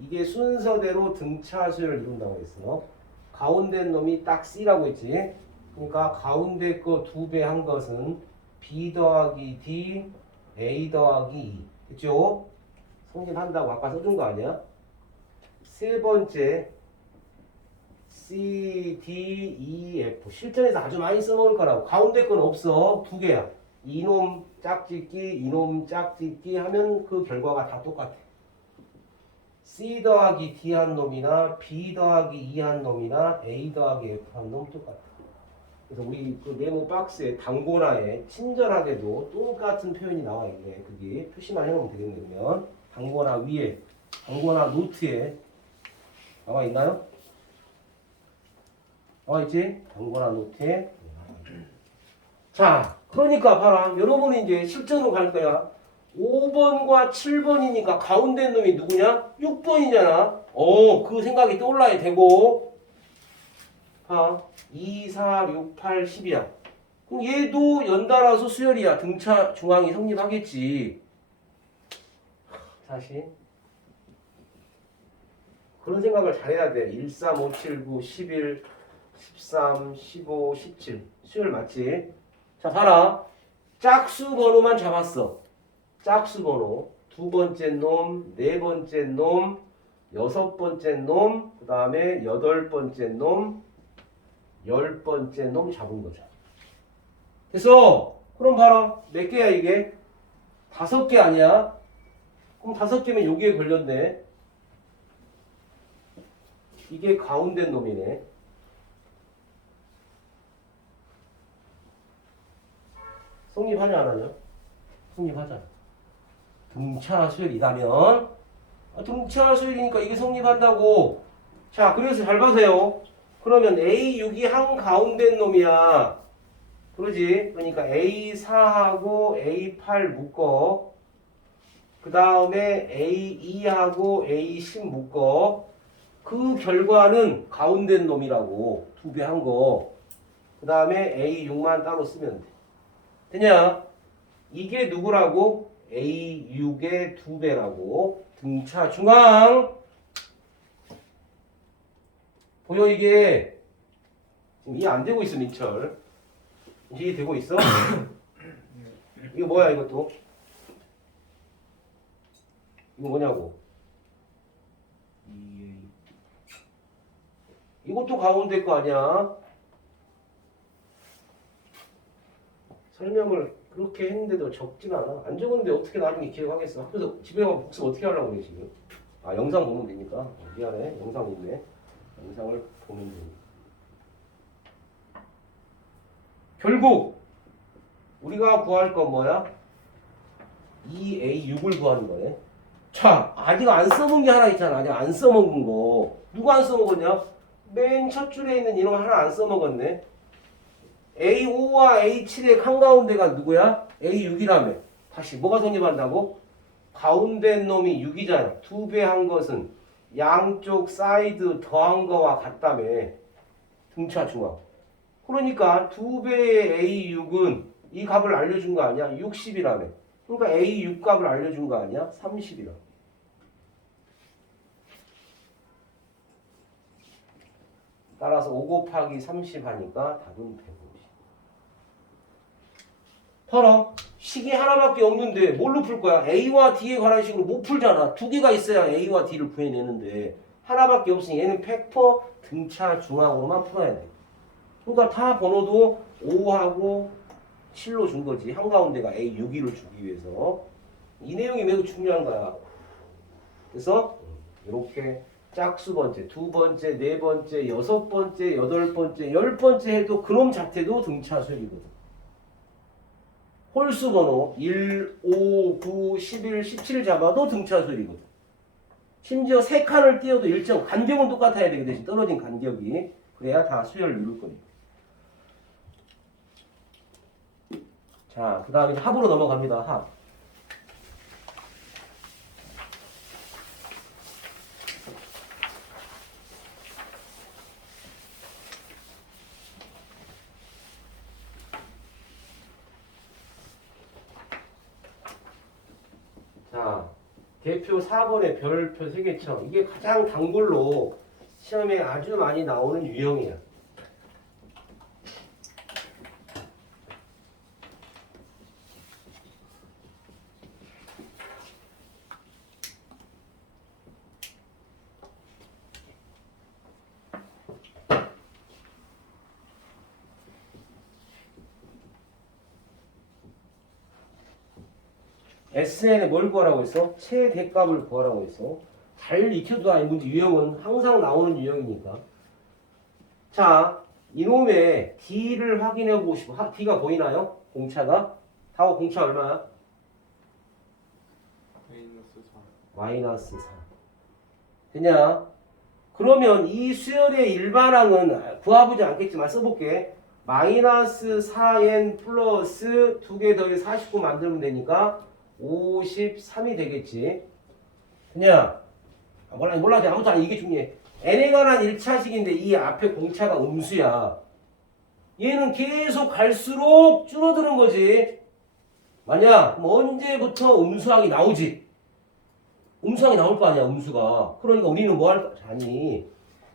이게 순서대로 등차수를 이룬다고 했어. 가운데 놈이 딱 C라고 했지. 그러니까 가운데 거 2배 한 것은 B 더하기 D, A 더하기 E. 그쵸? 성질한다고 아까 써준 거 아니야? 세 번째 C, D, E, F. 실전에서 아주 많이 써먹을 거라고. 가운데 건 없어. 2개야. 이놈 짝짓기, 이놈 짝짓기 하면 그 결과가 다 똑같아. C 더하기 D 한 놈이나 B 더하기 E 한 놈이나 A 더하기 F 한 놈 똑같아. 그래서 우리 그 네모 박스에 당고나에 친절하게도 똑같은 표현이 나와 있네. 그게 표시만 해놓으면 되겠네. 그러면 당고나 위에, 당고나 노트에 나와 있나요? 나와 있지? 단거나 노트에. 자, 그러니까 봐라. 여러분이 이제 실전으로 갈 거야. 5번과 7번이니까 가운데 놈이 누구냐? 6번이잖아. 그 생각이 떠올라야 되고. 봐. 2, 4, 6, 8, 10이야. 그럼 얘도 연달아서 수열이야. 등차 중앙이 성립하겠지. 다시. 그런 생각을 잘해야 돼. 1, 3, 5, 7, 9, 11, 13, 15, 17. 수열 맞지? 자, 봐라. 짝수 번호만 잡았어. 짝수 번호. 두 번째 놈, 네 번째 놈, 여섯 번째 놈, 그 다음에 여덟 번째 놈, 열 번째 놈 잡은 거죠. 됐어. 그럼 봐라. 몇 개야 이게? 5개 아니야? 그럼 5개면 여기에 걸렸네. 이게 가운데 놈이네. 성립하냐 안 하냐? 성립하자. 등차 수열이라면 등차 수열이니까 이게 성립한다고. 자, 그래서 잘 봐세요. 그러면 A6이 한 가운데 놈이야. 그러지? 그러니까 A4하고 A8 묶어. 그 다음에 A2하고 A10 묶어. 그 결과는 가운데 놈이라고. 2배 한 거. 그 다음에 A6만 따로 쓰면 돼. 되냐? 이게 누구라고? A6의 2배라고. 등차 중앙. 보여 이게? 지금 이해 안 되고 있어 민철. 이해 되고 있어? 이거 뭐야 이것도? 이거 뭐냐고? 이것도 가운데 거 아니야? 설명을 그렇게 했는데도 적진 않아. 안 적었는데 어떻게 나중에 기억하겠어? 그래서 집에 가면 복습 어떻게 하려고 그래 지금? 아, 영상 보면 되니까. 미안해. 영상 있네. 영상을 보면 되니까. 결국 우리가 구할 건 뭐야? 2A6을 구하는 거네. 자, 아직 안 써본 게 하나 있잖아. 아직 안 써먹은 거. 누가 안 써먹었냐? 맨 첫 줄에 있는 이놈 하나 안 써먹었네. A5와 A7의 한가운데가 누구야? A6이라며. 다시 뭐가 성립한다고? 가운데 놈이 6이잖아. 2배 한 것은 양쪽 사이드 더한 거와 같다며. 등차 중앙. 그러니까 2배의 A6은 이 값을 알려준 거 아니야? 60이라며. 그러니까 A6 값을 알려준 거 아니야? 30이라. 따라서 5 곱하기 30 하니까 답은 150. 봐라. 식이 하나밖에 없는데 뭘로 풀 거야? A와 D에 관한 식으로 못 풀잖아. 2개가 있어야 A와 D를 구해내는데 하나밖에 없으니 얘는 100% 등차 중앙으로만 풀어야 돼. 그러니까 다 번호도 5하고 7로 준 거지. 한가운데가 A6을 주기 위해서. 이 내용이 매우 중요한 거야. 그래서 이렇게 짝수 번째, 두 번째, 네 번째, 여섯 번째, 여덟 번째, 열 번째 해도 그놈 자체도 등차 수열이거든. 홀수 번호 1, 5, 9, 11, 17 잡아도 등차 수열이거든. 심지어 세 칸을 띄어도 일정 간격은 똑같아야 되게 대신 떨어진 간격이. 그래야 다 수열을 이룰 거니까. 자, 그 다음에 합으로 넘어갑니다. 합. 자, 대표 4번의 별표 3개처럼 이게 가장 단골로 시험에 아주 많이 나오는 유형이야. SN에 뭘 구하라고 했어? 최대값을 구하라고 했어. 잘 익혀둬야 문제 유형은 항상 나오는 유형이니까. 자, 이놈의 D를 확인해 보고 싶어. D가 보이나요? 공차가? 다오 공차 얼마야? 마이너스 4. 마이너스 4. 되냐? 그러면 이 수열의 일반항은 구해보지 않겠지만 써볼게. 마이너스 4n 플러스 2개 더해 49 만들면 되니까 53이 되겠지. 그냥 몰라 아무튼 아니 이게 중요해. n에 관한 1차식인데 이 앞에 공차가 음수야. 얘는 계속 갈수록 줄어드는 거지. 만약 언제부터 음수항이 나오지? 음수항이 나올 거 아니야, 음수가. 그러니까 우리는 뭐 할까? 아니,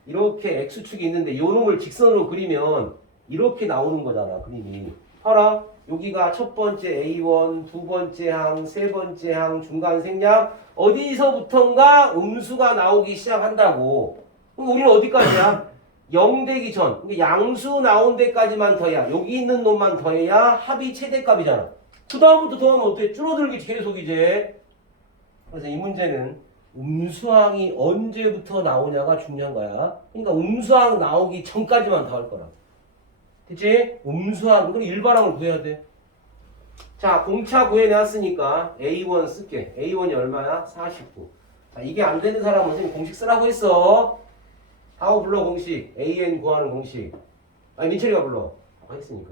이렇게 x축이 있는데 요 놈을 직선으로 그리면 이렇게 나오는 거잖아, 그림이. 봐라. 여기가 첫 번째 A1, 두 번째 항, 세 번째 항, 중간 생략. 어디서부턴가 음수가 나오기 시작한다고. 그럼 우리는 어디까지야? 0 되기 전. 그러니까 양수 나온 데까지만 더해야. 여기 있는 놈만 더해야 합이 최대값이잖아. 그 다음부터 더하면 어때? 줄어들기 계속 이제. 그래서 이 문제는 음수항이 언제부터 나오냐가 중요한 거야. 그러니까 음수항 나오기 전까지만 더 할 거라. 됐지? 음수항, 그럼 일반항을 구해야 돼. 자, 공차 구해놨으니까 A1 쓸게. A1이 얼마야? 49. 자, 이게 안 되는 사람은 선생님 공식 쓰라고 했어. 하고 불러 공식. AN 구하는 공식. 아니, 민철이가 불러. 아까 했으니까.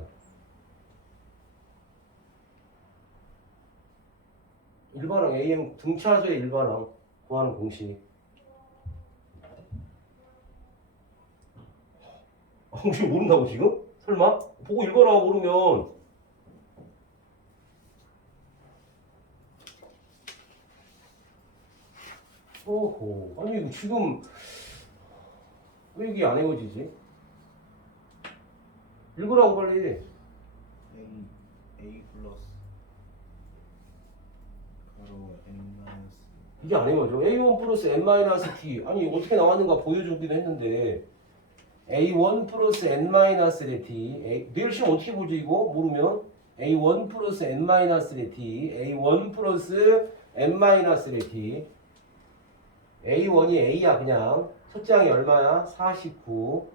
일반항 AM 등차수의 일반항 구하는 공식. 공식 모른다고 지금? 설마? 보고 읽어라 모르면. 오호. 아니 이거 지금 왜 이게 안 외워지지? 읽으라고 빨리. A 플러스 가로 N 마이너스 이게 안 외워져. A1 플러스 N-T. 아니 어떻게 나왔는가 보여주기도 했는데 A1 플러스 N-T. 내일 시험 어떻게 보지 이거? 모르면 A1 플러스 N-T. A1 플러스 N-T. A1이 A야 그냥. 첫째 항이 얼마야? 49.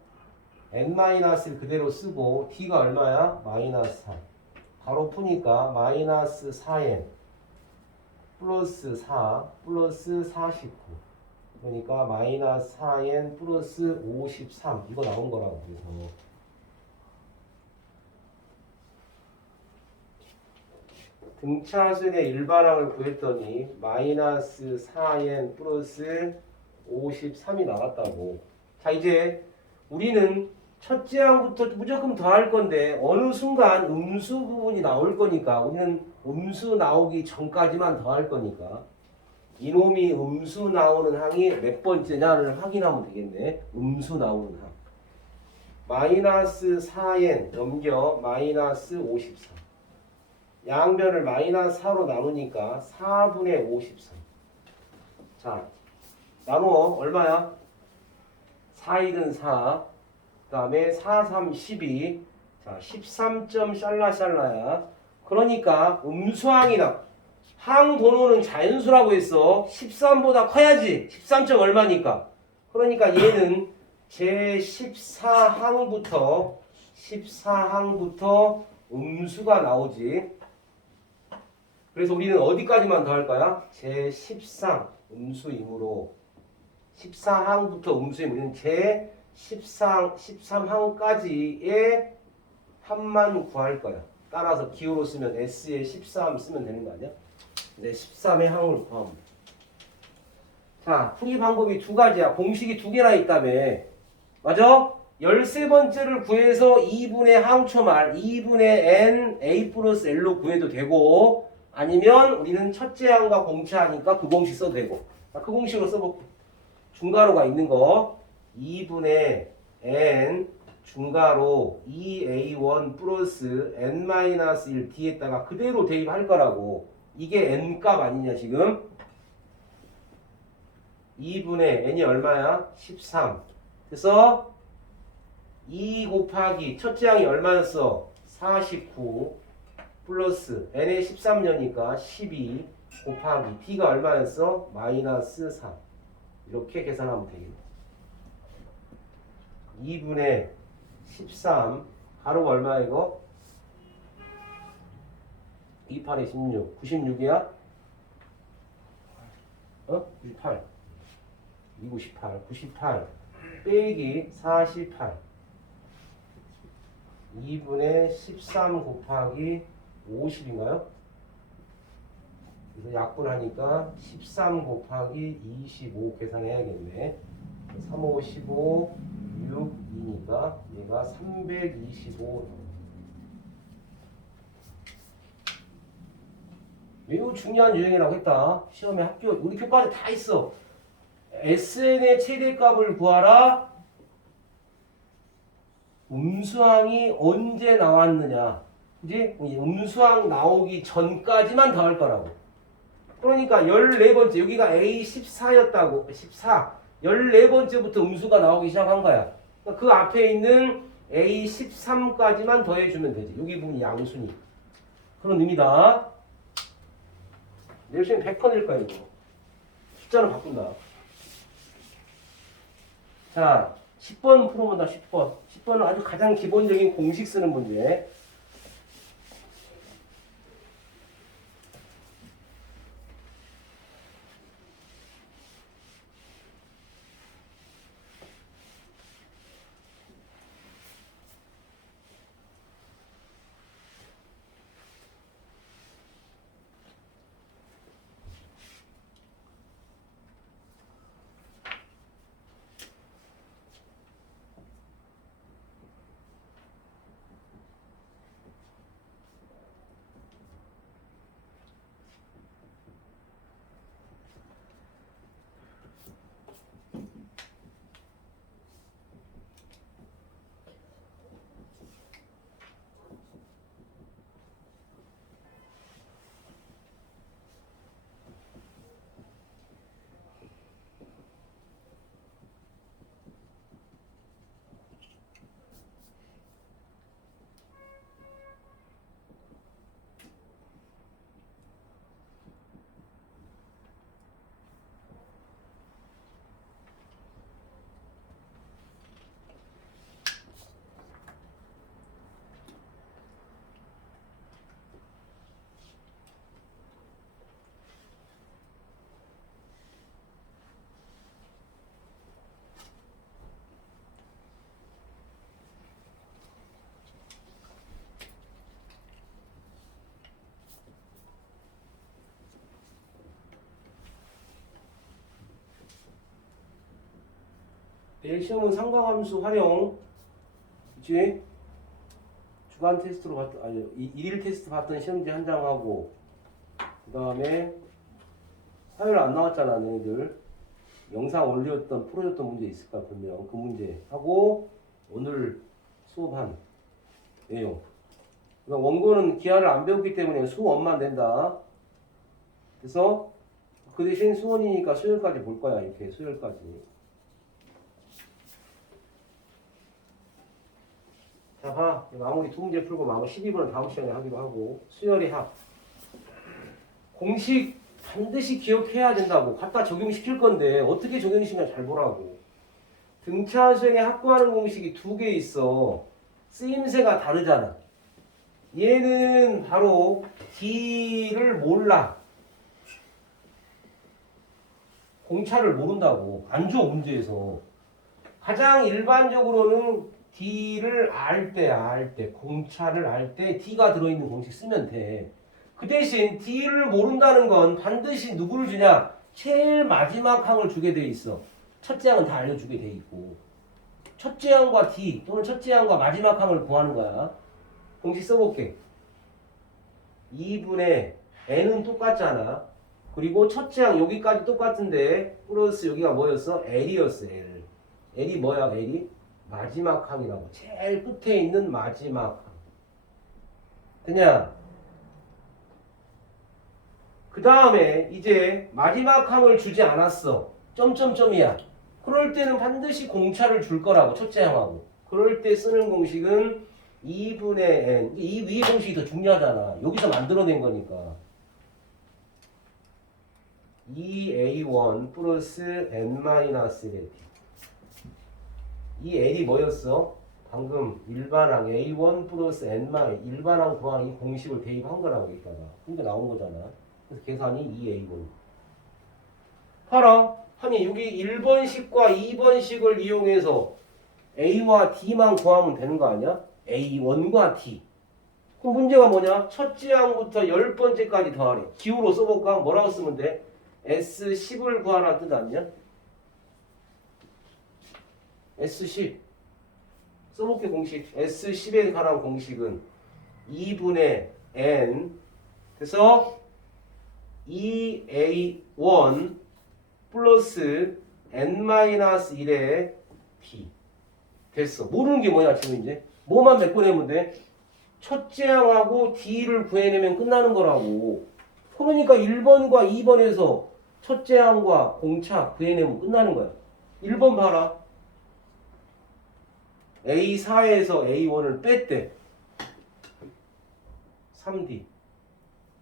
N-를 그대로 쓰고 T가 얼마야? 마이너스 3. 가로 푸니까 마이너스 4n 플러스 4 플러스 49. 그러니까 마이너스 4n 플러스 53. 이거 나온 거라고. 그래서 등차순의 일반항을 구했더니 마이너스 4n 플러스 53이 나왔다고. 자 이제 우리는 첫째 항부터 무조건 더할 건데 어느 순간 음수 부분이 나올 거니까 우리는 음수 나오기 전까지만 더할 거니까 이놈이 음수 나오는 항이 몇 번째냐를 확인하면 되겠네. 음수 나오는 항. 마이너스 4n 넘겨 마이너스 54. 양변을 마이너스 4로 나누니까 4분의 53. 자, 나누어 얼마야? 4일은 4. 그 다음에 4, 3, 12. 자, 13점 샬라샬라야. 그러니까 음수항이나 항 번호는 자연수라고 했어. 13보다 커야지. 13점 얼마니까. 그러니까 얘는 제 14항부터 음수가 나오지. 그래서 우리는 어디까지만 더 할 거야? 제 13 음수이므로 14항부터 음수이므로 우리는 제 13항까지의 합만 구할 거야. 따라서 기호로 쓰면 S에 13 쓰면 되는 거 아니야? 네, 13의 항을 구하면 돼. 자, 풀이 방법이 두 가지야. 공식이 두 개나 있다며. 맞아? 13번째를 구해서 2분의 항초말 2분의 n a 플러스 l로 구해도 되고 아니면 우리는 첫째 항과 공차하니까 그 공식 써도 되고. 자, 그 공식으로 써볼게. 중괄호가 있는 거 2분의 n 중괄호 2a1 플러스 n-1 뒤에다가 그대로 대입할 거라고. 이게 n값 아니냐 지금? 2분의 n이 얼마야? 13. 그래서 2 곱하기 첫째 항이 얼마였어? 49 플러스 n의 13년이니까 12 곱하기 t가 얼마였어? 마이너스 3. 이렇게 계산하면 되겠네. 2분의 13 가로가 얼마야 이거? 28에 16 96이야? 98 298 98 빼기 48 2분의 13 곱하기 50인가요? 그래서 약분하니까 13 곱하기 25 계산해야겠네. 3, 5, 15, 6, 2니까 얘가 325. 매우 중요한 유형이라고 했다. 시험에 학교 우리 교과에 다 있어. SN의 최대값을 구하라. 음수항이 언제 나왔느냐. 그지? 음수항 나오기 전까지만 더할 거라고. 그러니까 14번째 여기가 A14였다고. 14. 14번째부터 음수가 나오기 시작한 거야. 그러니까 그 앞에 있는 A13까지만 더해주면 되지. 여기 보면 양수니. 그런 의미다. 내일 시험 100번일 거야 이거. 숫자는 바꾼다. 자, 10번 풀어본다. 10번. 10번은 아주 가장 기본적인 공식 쓰는 문제. 내일 시험은 삼각함수 활용, 그치? 주간 테스트로 봤던, 아니, 일일 테스트 봤던 시험지 한 장하고, 그 다음에 화요일 안 나왔잖아, 너희들. 영상 올렸던, 풀어줬던 문제 있을까, 분명. 그 문제 하고, 오늘 수업한 내용. 그러니까 원고는 기하를 안 배웠기 때문에 수업만 된다. 그래서 그 대신 수원이니까 수요일까지 볼 거야, 이렇게, 수요일까지. 자, 봐. 마무리 두 문제 풀고 마무리 12번은 다음 시간에 하기로 하고. 수열의 합. 공식 반드시 기억해야 된다고. 갖다 적용시킬 건데 어떻게 적용시키냐 잘 보라고. 등차 수행에 합구하는 공식이 두 개 있어. 쓰임새가 다르잖아. 얘는 바로 D를 몰라. 공차를 모른다고. 안 줘, 문제에서. 가장 일반적으로는 D를 알 때, 공차를 알 때 D가 들어있는 공식 쓰면 돼. 그 대신 D를 모른다는 건 반드시 누구를 주냐? 제일 마지막 항을 주게 돼 있어. 첫째 항은 다 알려주게 돼 있고. 첫째 항과 D 또는 첫째 항과 마지막 항을 구하는 거야. 공식 써볼게. 2분의 n은 똑같잖아. 그리고 첫째 항 여기까지 똑같은데 플러스 여기가 뭐였어? L이었어. L. L이 뭐야? L이? 마지막 항이라고. 제일 끝에 있는 마지막 항. 되냐? 그 다음에 이제 마지막 항을 주지 않았어. 점점점이야. 그럴 때는 반드시 공차를 줄 거라고. 첫째 항하고. 그럴 때 쓰는 공식은 2분의 n. 이 위의 공식이 더 중요하잖아. 여기서 만들어낸 거니까. 2a1 플러스 n-1. 이 L이 뭐였어? 방금 일반항 A1 플러스 N 일반항 구항 이 공식을 대입한 거라고 여기다가. 그러니까 나온 거잖아. 그래서 계산이 2A1. 팔아. 아니 여기 1번식과 2번식을 이용해서 A와 D만 구하면 되는 거 아니야? A1과 D. 그럼 문제가 뭐냐? 첫째 항부터 10번째까지 더하래. 기호로 써볼까? 뭐라고 쓰면 돼? S10을 구하라 뜻 아니야? S10 써볼게. 공식 S10에 관한 공식은 2분의 N 그래서 2A1 플러스 N-1의 D 됐어. 모르는 게 뭐냐 지금 이제 뭐만 메꿔내면 돼? 첫째 항하고 D를 구해내면 끝나는 거라고. 그러니까 1번과 2번에서 첫째 항과 공차 구해내면 끝나는 거야. 1번 봐라. A4에서 A1을 뺐대. 3D.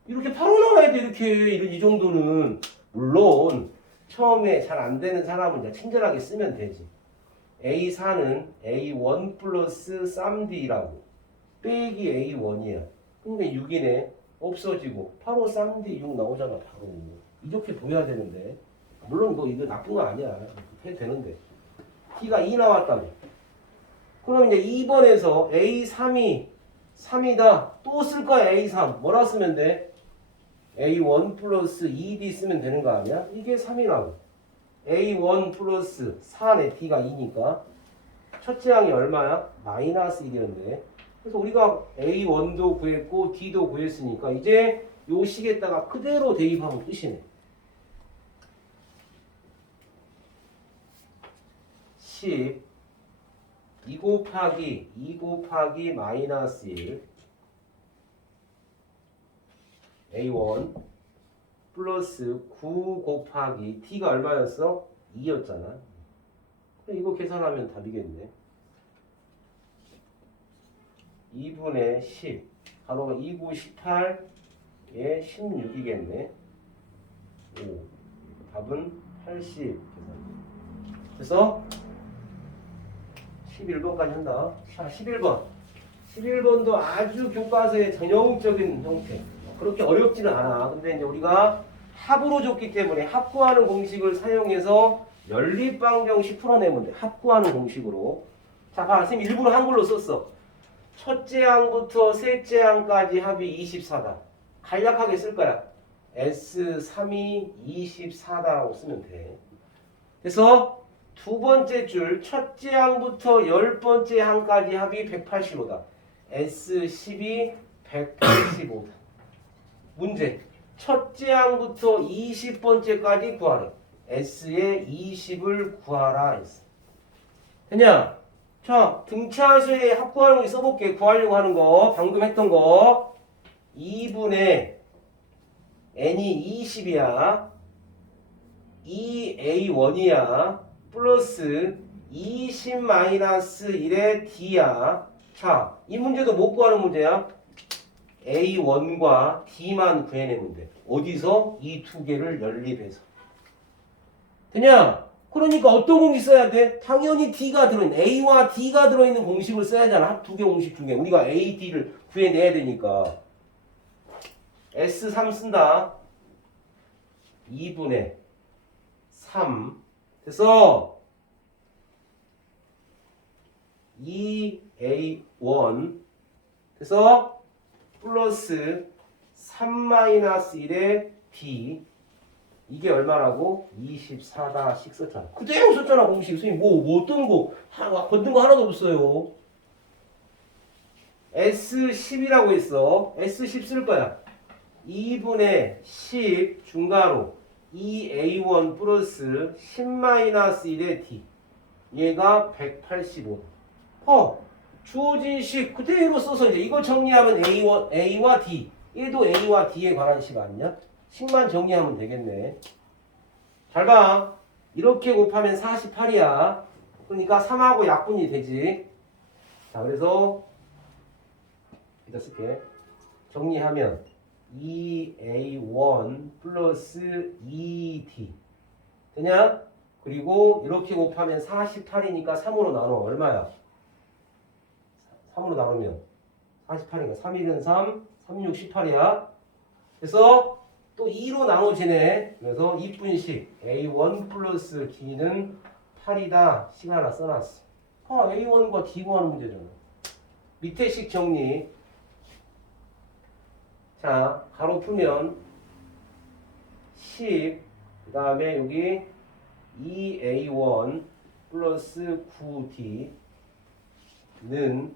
이렇게 바로 나와야 돼. 이렇게 이 정도는. 물론 처음에 잘 안 되는 사람은 이제 친절하게 쓰면 되지. A4는 A1 플러스 3D라고. 빼기 A1이야. 그러니까 6이네. 없어지고 바로 3D 6 나오잖아. 바로. 이렇게 보여야 되는데. 물론 뭐 이거 나쁜 거 아니야. 해도 되는데. T가 2 나왔다고. 그럼 이제 2번에서 A3이 3이다. 또 쓸 거야. A3. 뭐라 쓰면 돼? A1 플러스 2D 쓰면 되는 거 아니야? 이게 3이라고. A1 플러스 4네. D가 2니까. 첫째 항이 얼마야? 마이너스 1이었네. 그래서 우리가 A1도 구했고 D도 구했으니까 이제 요 식에다가 그대로 대입하면 끝이네. 10 2 곱하기 마이너스 1 A1 플러스 9 곱하기 T가 얼마였어? 2였잖아. 이거 계산하면 답이겠네. 2분의 10 가로가 2, 9, 18에 16이겠네. 5 답은 80 계산. 그래서 11번까지 한다. 자, 11번. 11번도 아주 교과서의 전형적인 형태. 그렇게 어렵지는 않아. 근데 이제 우리가 합으로 줬기 때문에 합구하는 공식을 사용해서 연립방정식 풀어내면 돼. 합구하는 공식으로. 자, 봐. 선생님 일부러 한글로 썼어. 첫째 항부터 셋째 항까지 합이 24다. 간략하게 쓸 거야. S3이 24다라고 쓰면 돼. 그래서 두 번째 줄 첫째 항부터 10번째 항까지 합이 185다. S10이 185다. 문제. 첫째 항부터 20번째까지 구하래. S의 20을 구하라 했어. 됐냐? 자, 등차수의 합구하는 거 써볼게. 구하려고 하는 거. 방금 했던 거. 2분의 N이 20이야. 2A1이야. 플러스 20-1의 D야. 자, 이 문제도 못 구하는 문제야. A1과 D만 구해내면 돼. 어디서? 이 두 개를 연립해서. 되냐? 그러니까 어떤 공식 써야 돼? 당연히 D가 들어있는 A와 D가 들어있는 공식을 써야 하잖아. 두 개 공식 중에 우리가 A, D를 구해내야 되니까 S3 쓴다. 2분의 3 그래서 2A1 그래서 플러스 3-1의 D 이게 얼마라고? 24다씩 썼잖아. 그대로 썼잖아 공식. 선생님 뭐 어떤 거 건든 거 하나도 없어요. S10이라고 했어. S10 쓸 거야. 2분의 10 중괄호 2A1 플러스 10-1의 D 얘가 185. 주어진 식 그대로 써서 이제 이거 정리하면 A와 D 얘도 A와 D에 관한 식 아니냐? 식만 정리하면 되겠네. 잘 봐. 이렇게 곱하면 48이야. 그러니까 3하고 약분이 되지. 자, 그래서 이따 쓸게. 정리하면 2A1 플러스 2D 되냐? 그리고 이렇게 곱하면 48이니까 3으로 나눠. 얼마야? 3으로 나누면 48이니까 3, 1은 3, 3, 6, 18이야. 그래서 또 2로 나눠지네. 그래서 2분식 A1 플러스 D는 8이다. 시간 하나 써놨어. A1과 D 구하는 문제잖아. 밑에 식 정리. 자, 가로 풀면 10, 그 다음에 여기 2A1 플러스 9D는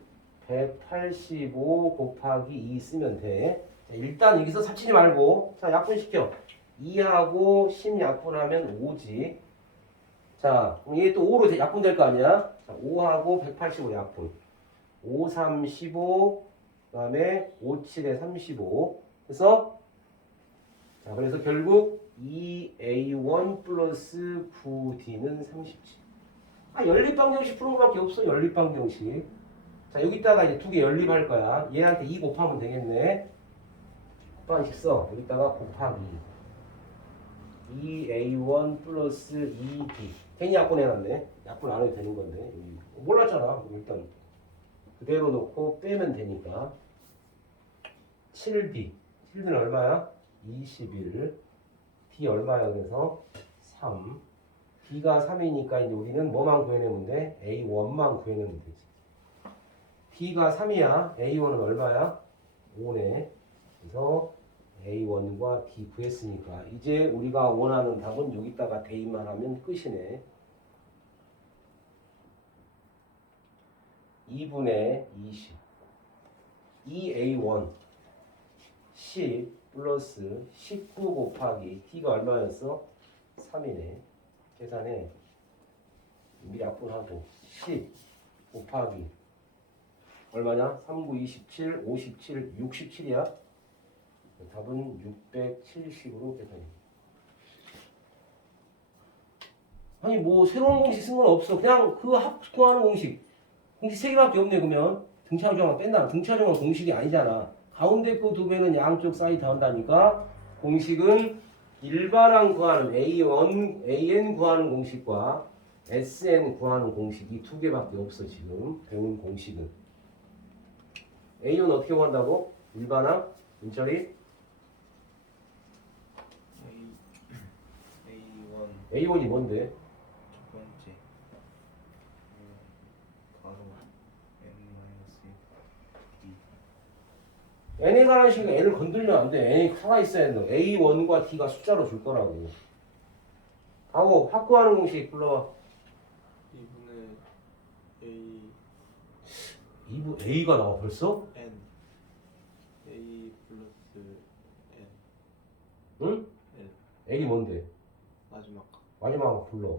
185 곱하기 2 쓰면 돼. 자, 일단 여기서 삽치지 말고, 자, 약분시켜. 2하고 10 약분하면 5지. 자, 그럼 얘 또 5로 약분될 거 아니야? 자, 5하고 185 약분. 5, 3, 15, 그 다음에 5, 7에 35. 그래서, 자, 그래서 결국 2A1 플러스 9D는 37. 연립방정식 푸는 거밖에 없어, 연립방정식. 자, 여기다가 이제 두 개 연립할 거야. 얘한테 2 곱하면 되겠네. 곱방식 써. 여기다가 곱하기 2A1 플러스 2B. 괜히 약분 해놨네. 약분 안 해도 되는 건데. 몰랐잖아. 일단 그대로 놓고 빼면 되니까. 7B. 7B는 얼마야? 21. D 얼마야? 그래서 3. D가 3이니까 이제 우리는 뭐만 구해내면 돼? A1만 구해내면 되지. D가 3이야. A1은 얼마야? 5네. 그래서 A1과 D 구했으니까 이제 우리가 원하는 답은 여기다가 대입만 하면 끝이네. 2분의 20. 2A1 10 플러스 19 곱하기 D가 얼마였어? 3이네. 계산해. 미리 약분하고 10 곱하기 얼마냐? 3, 9, 27, 57, 67이야. 답은 670으로 계산해. 아니 뭐 새로운 공식 쓴 건 없어. 그냥 그 구하는 공식. 공식 3개밖에 없네. 그러면 등차정만 뺀다. 등차정은 공식이 아니잖아. 가운데 그 두 배는 양쪽 사이 더한다니까 공식은 일반항 구하는 AN 구하는 공식과 SN 구하는 공식이 두 개밖에 없어. 지금 배운 공식은. A는 어떻게 구한다고? 일반항? 민철이? A1 A1이 뭔데? 첫 번째 가로 n-1 D n에 관한 식은 n을 건들면 안 돼. n이 살아있어야 돼. A1과 D가 숫자로 줄 거라고. 하고 확구하는 공식 불러봐. 2분의 A 2부 A가 나와 벌써? N A 플러스 N 응? N N이 뭔데? 마지막 마지막 불러.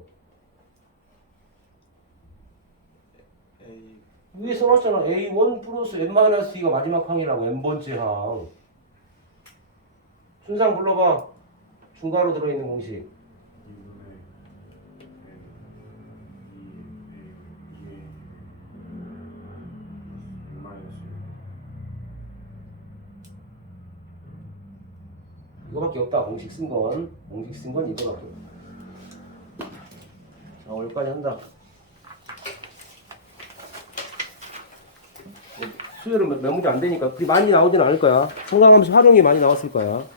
A 위에 써놨잖아. A1 플러스 N-D가 마지막 항이라고. N번째 항. 순상 불러봐. 중괄호 들어있는 공식. 2분의 이거밖에 없다. 공식 쓴 건. 공식 쓴 건 이거밖에 없다. 자, 여기까지 한다. 수요일은 몇 문제 안 되니까 그리 많이 나오진 않을 거야. 성강함수 활용이 많이 나왔을 거야.